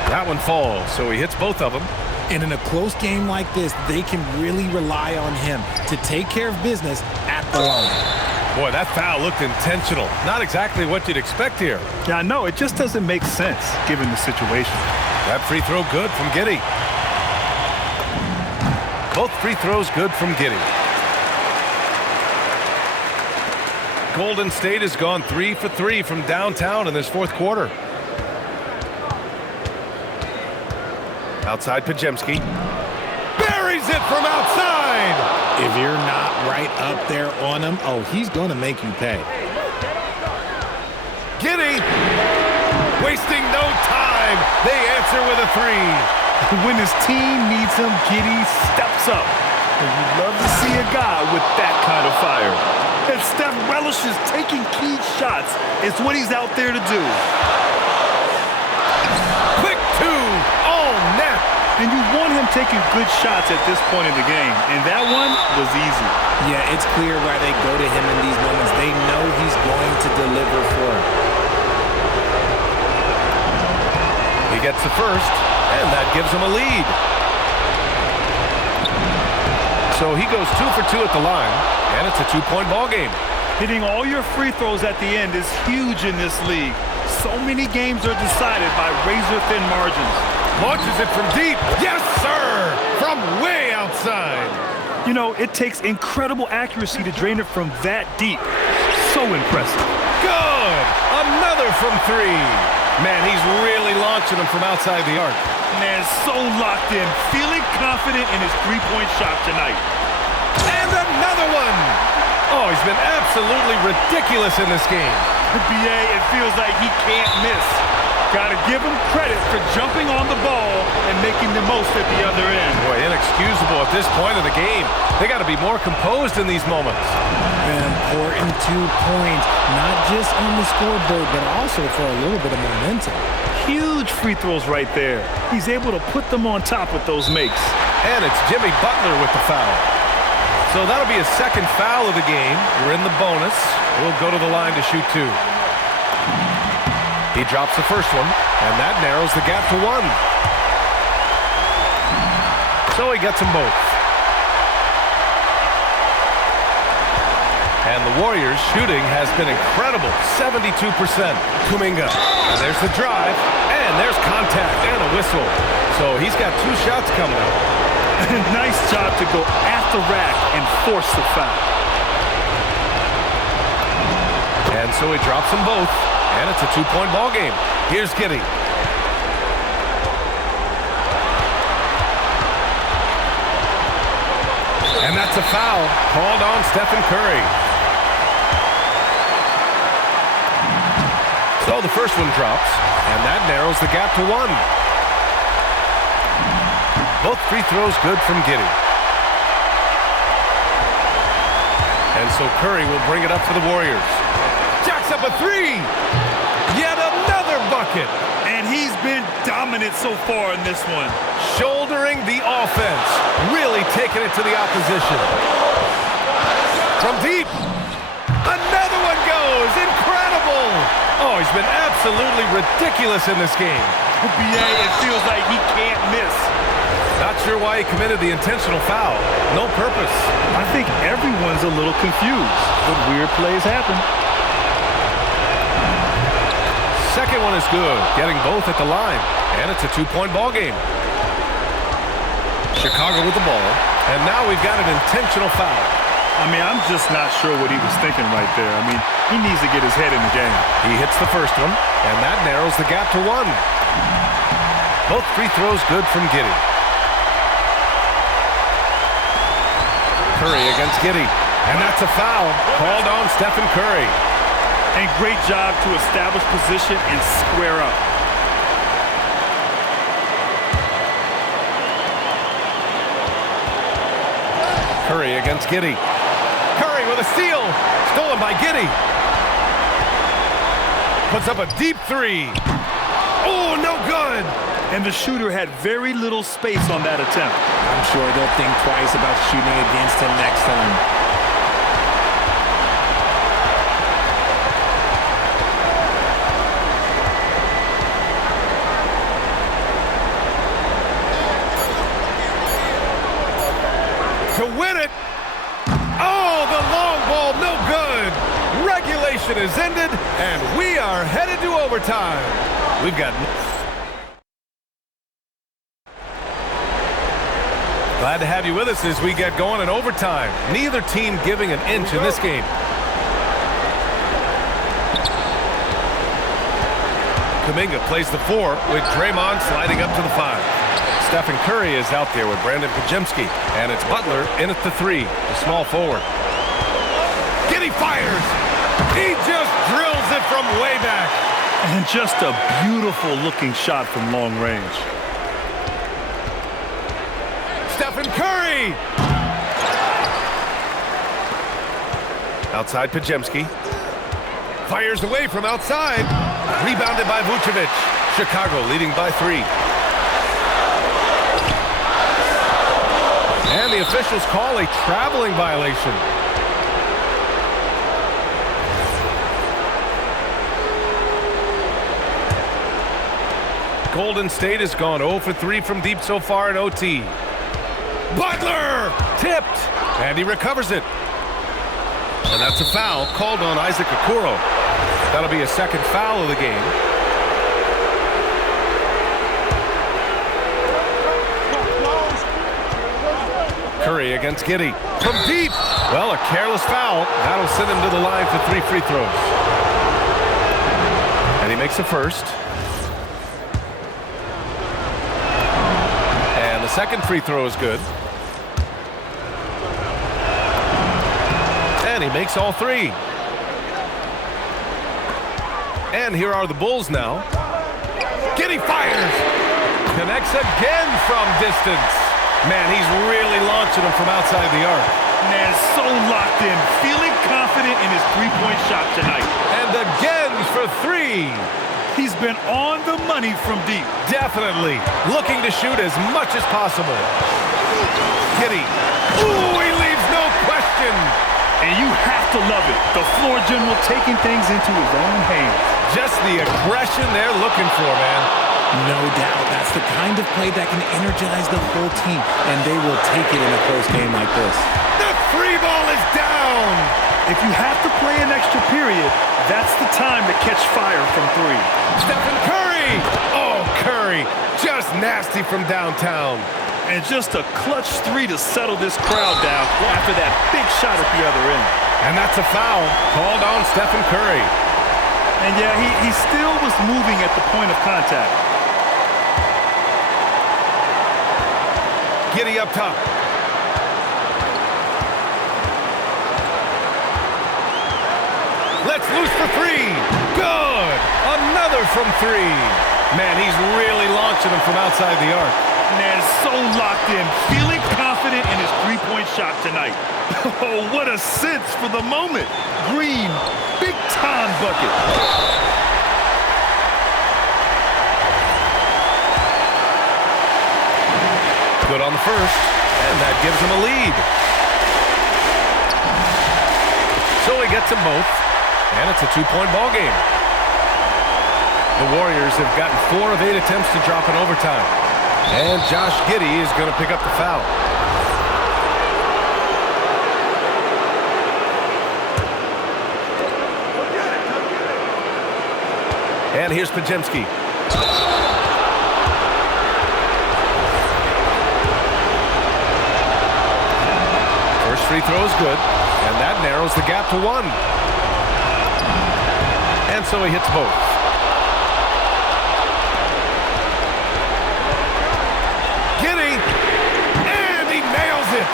That one falls, so he hits both of them. And in a close game like this, they can really rely on him to take care of business at the line. Boy, that foul looked intentional. Not exactly what you'd expect here. Yeah, I know. It just doesn't make sense given the situation. That free throw good from Giddey. Both free throws good from Giddey. Golden State has gone 3 for 3 from downtown in this fourth quarter. Outside Podziemski. Buries it from outside! If you're not right up there on him, oh, he's going to make you pay. Giddey! Wasting no time. They answer with a 3. When his team needs him, Giddey steps up. And you love to see a guy with that kind of fire. And Steph relishes taking key shots. It's what he's out there to do. Quick 2 all net. And you want him taking good shots at this point in the game. And that one was easy. Yeah, it's clear why they go to him in these moments. They know he's going to deliver for him. He gets the first, and that gives him a lead. So he goes 2 for 2 at the line, and it's a 2-point ball game. Hitting all your free throws at the end is huge in this league. So many games are decided by razor-thin margins. Launches it from deep. Yes, sir! from way outside. You know, it takes incredible accuracy to drain it from that deep. So impressive. Good! Another from three. Man, he's really launching them from outside the arc. Man, so locked in, feeling confident in his three-point shot tonight. And another one! Oh, he's been absolutely ridiculous in this game. BA, it feels like he can't miss. Gotta give him credit for jumping on the ball and making the most at the other end. Boy, inexcusable at this point of the game. They got to be more composed in these moments. An important 2 points, not just on the scoreboard, but also for a little bit of momentum. Huge free throws right there. He's able to put them on top with those makes. And it's Jimmy Butler with the foul. So that'll be a second foul of the game. We're in the bonus. We'll go to the line to shoot 2. He drops the first one, and that narrows the gap to 1. So he gets them both. And the Warriors' shooting has been incredible, 72%. Kuminga, and there's the drive, and there's contact and a whistle. So he's got 2 shots coming up. Nice job to go at the rack and force the foul. And so he drops them both, and it's a 2-point ball game. Here's Giddey. And that's a foul called on Stephen Curry. So the first one drops, and that narrows the gap to 1. Both free throws good from Giddey. And so Curry will bring it up for the Warriors. Jacks up a 3. Yet another bucket. And he's been dominant so far in this one. Shouldering the offense. Really taking it to the opposition. From deep. Another one goes. Incredible. Oh, he's been absolutely ridiculous in this game. BA, it feels like he can't miss. Not sure why he committed the intentional foul. No purpose. I think everyone's a little confused, but weird plays happen. Second one is good, getting both at the line, and it's a 2-point ball game. Chicago with the ball, and now we've got an intentional foul. I mean, I'm just not sure what he was thinking right there. I mean, he needs to get his head in the game. He hits the first one, and that narrows the gap to 1. Both free throws good from Giddey. Curry against Giddey, and that's a foul called on Stephen Curry. And great job to establish position and square up. Curry against Giddey. Curry with a steal, stolen by Giddey. Puts up a deep 3. Oh, no good. And the shooter had very little space on that attempt. I'm sure they'll think twice about shooting against him next time. To win it. Oh, the long ball, no good. Regulation is ended, and we are headed to overtime. We've got... Glad to have you with us as we get going in overtime. Neither team giving an inch in this game. Kuminga plays the 4 with Draymond sliding up to the 5. Stephen Curry is out there with Brandon Pajemski, and it's Butler in at the 3, the small forward. Giddey fires! He just drills it from way back. And just a beautiful looking shot from long range. Stephen Curry! Outside Pajemski. Fires away from outside. Rebounded by Vucevic. Chicago leading by 3. And the officials call a traveling violation. Golden State has gone 0 for 3 from deep so far in OT. Butler! Tipped! And he recovers it. And that's a foul called on Isaac Okoro. That'll be a second foul of the game. Curry against Giddey. From deep. Well, a careless foul. That'll send him to the line for 3 free throws. And he makes a first. And the second free throw is good. And he makes all 3. And here are the Bulls now. Giddey fires. Connects again from distance. Man, he's really launching him from outside the arc. Man, so locked in, feeling confident in his three-point shot tonight. And again for 3. He's been on the money from deep. Definitely. Looking to shoot as much as possible. Giddey. Ooh, he leaves no question. And you have to love it. The floor general taking things into his own hands. Just the aggression they're looking for, man. No doubt. That's the kind of play that can energize the whole team, and they will take it in a close game like this. The free ball is down. If you have to play an extra period, that's the time to catch fire from 3. Stephen Curry. Oh, Curry. Just nasty from downtown. And just a clutch 3 to settle this crowd down after that big shot at the other end. And that's a foul called on Stephen Curry. And yeah, he still was moving at the point of contact. Giddey up top. Let's loose for 3. Good. Another from 3. Man, he's really launching him from outside the arc. Man, so locked in, feeling confident in his three-point shot tonight. Oh, what a sense for the moment. Green, big-time bucket. Good on the first, and that gives him a lead. So he gets them both, and it's a 2-point ball game. The Warriors have gotten 4 of 8 attempts to drop in overtime. And Josh Giddey is going to pick up the foul. And here's Podziemski. First free throw is good, and that narrows the gap to 1. And so he hits both. Giddey, and he nails it.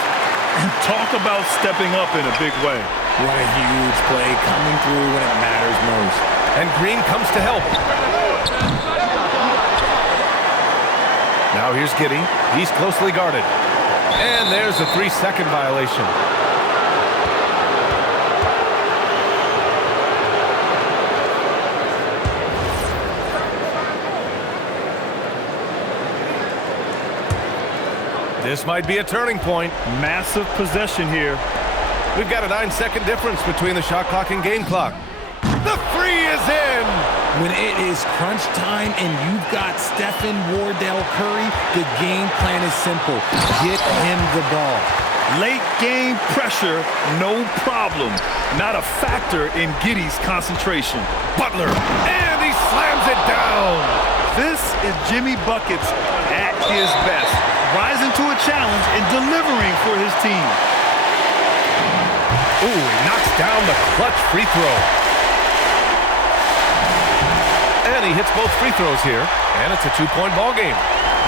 Talk about stepping up in a big way. What a huge play coming through when it matters most. And Green comes to help. Now here's Giddey. He's closely guarded. And there's a 3-second violation. This might be a turning point. Massive possession here. We've got a 9-second difference between the shot clock and game clock. The free is in! When it is crunch time and you've got Stephen Wardell Curry, the game plan is simple. Get him the ball. Late game pressure, no problem. Not a factor in Giddey's concentration. Butler, and he slams it down! This is Jimmy Buckets at his best. Rising to a challenge and delivering for his team. Ooh, he knocks down the clutch free throw. And he hits both free throws here, and it's a 2-point ball game.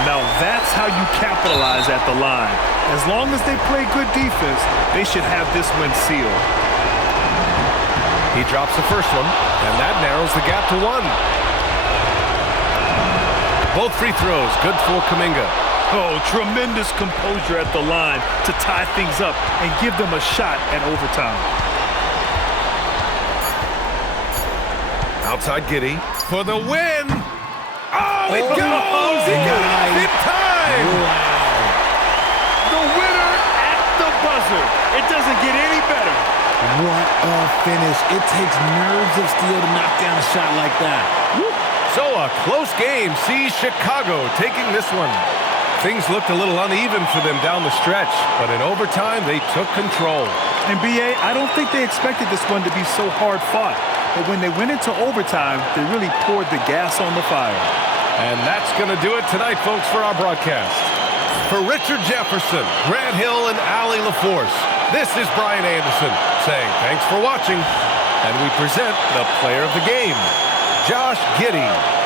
Now that's how you capitalize at the line. As long as they play good defense, they should have this win sealed. He drops the first one, and that narrows the gap to 1. Both free throws, good for Kuminga. Oh, tremendous composure at the line to tie things up and give them a shot at overtime. Outside Giddey for the win. Oh, it goes! He got it in time! Wow. The winner at the buzzer. It doesn't get any better. What a finish. It takes nerves of steel to knock down a shot like that. So a close game sees Chicago taking this one. Things looked a little uneven for them down the stretch, but in overtime, they took control. And B.A., I don't think they expected this one to be so hard fought. But when they went into overtime, they really poured the gas on the fire. And that's going to do it tonight, folks, for our broadcast. For Richard Jefferson, Grant Hill, and Allie LaForce, this is Brian Anderson saying thanks for watching, and we present the player of the game, Josh Giddey.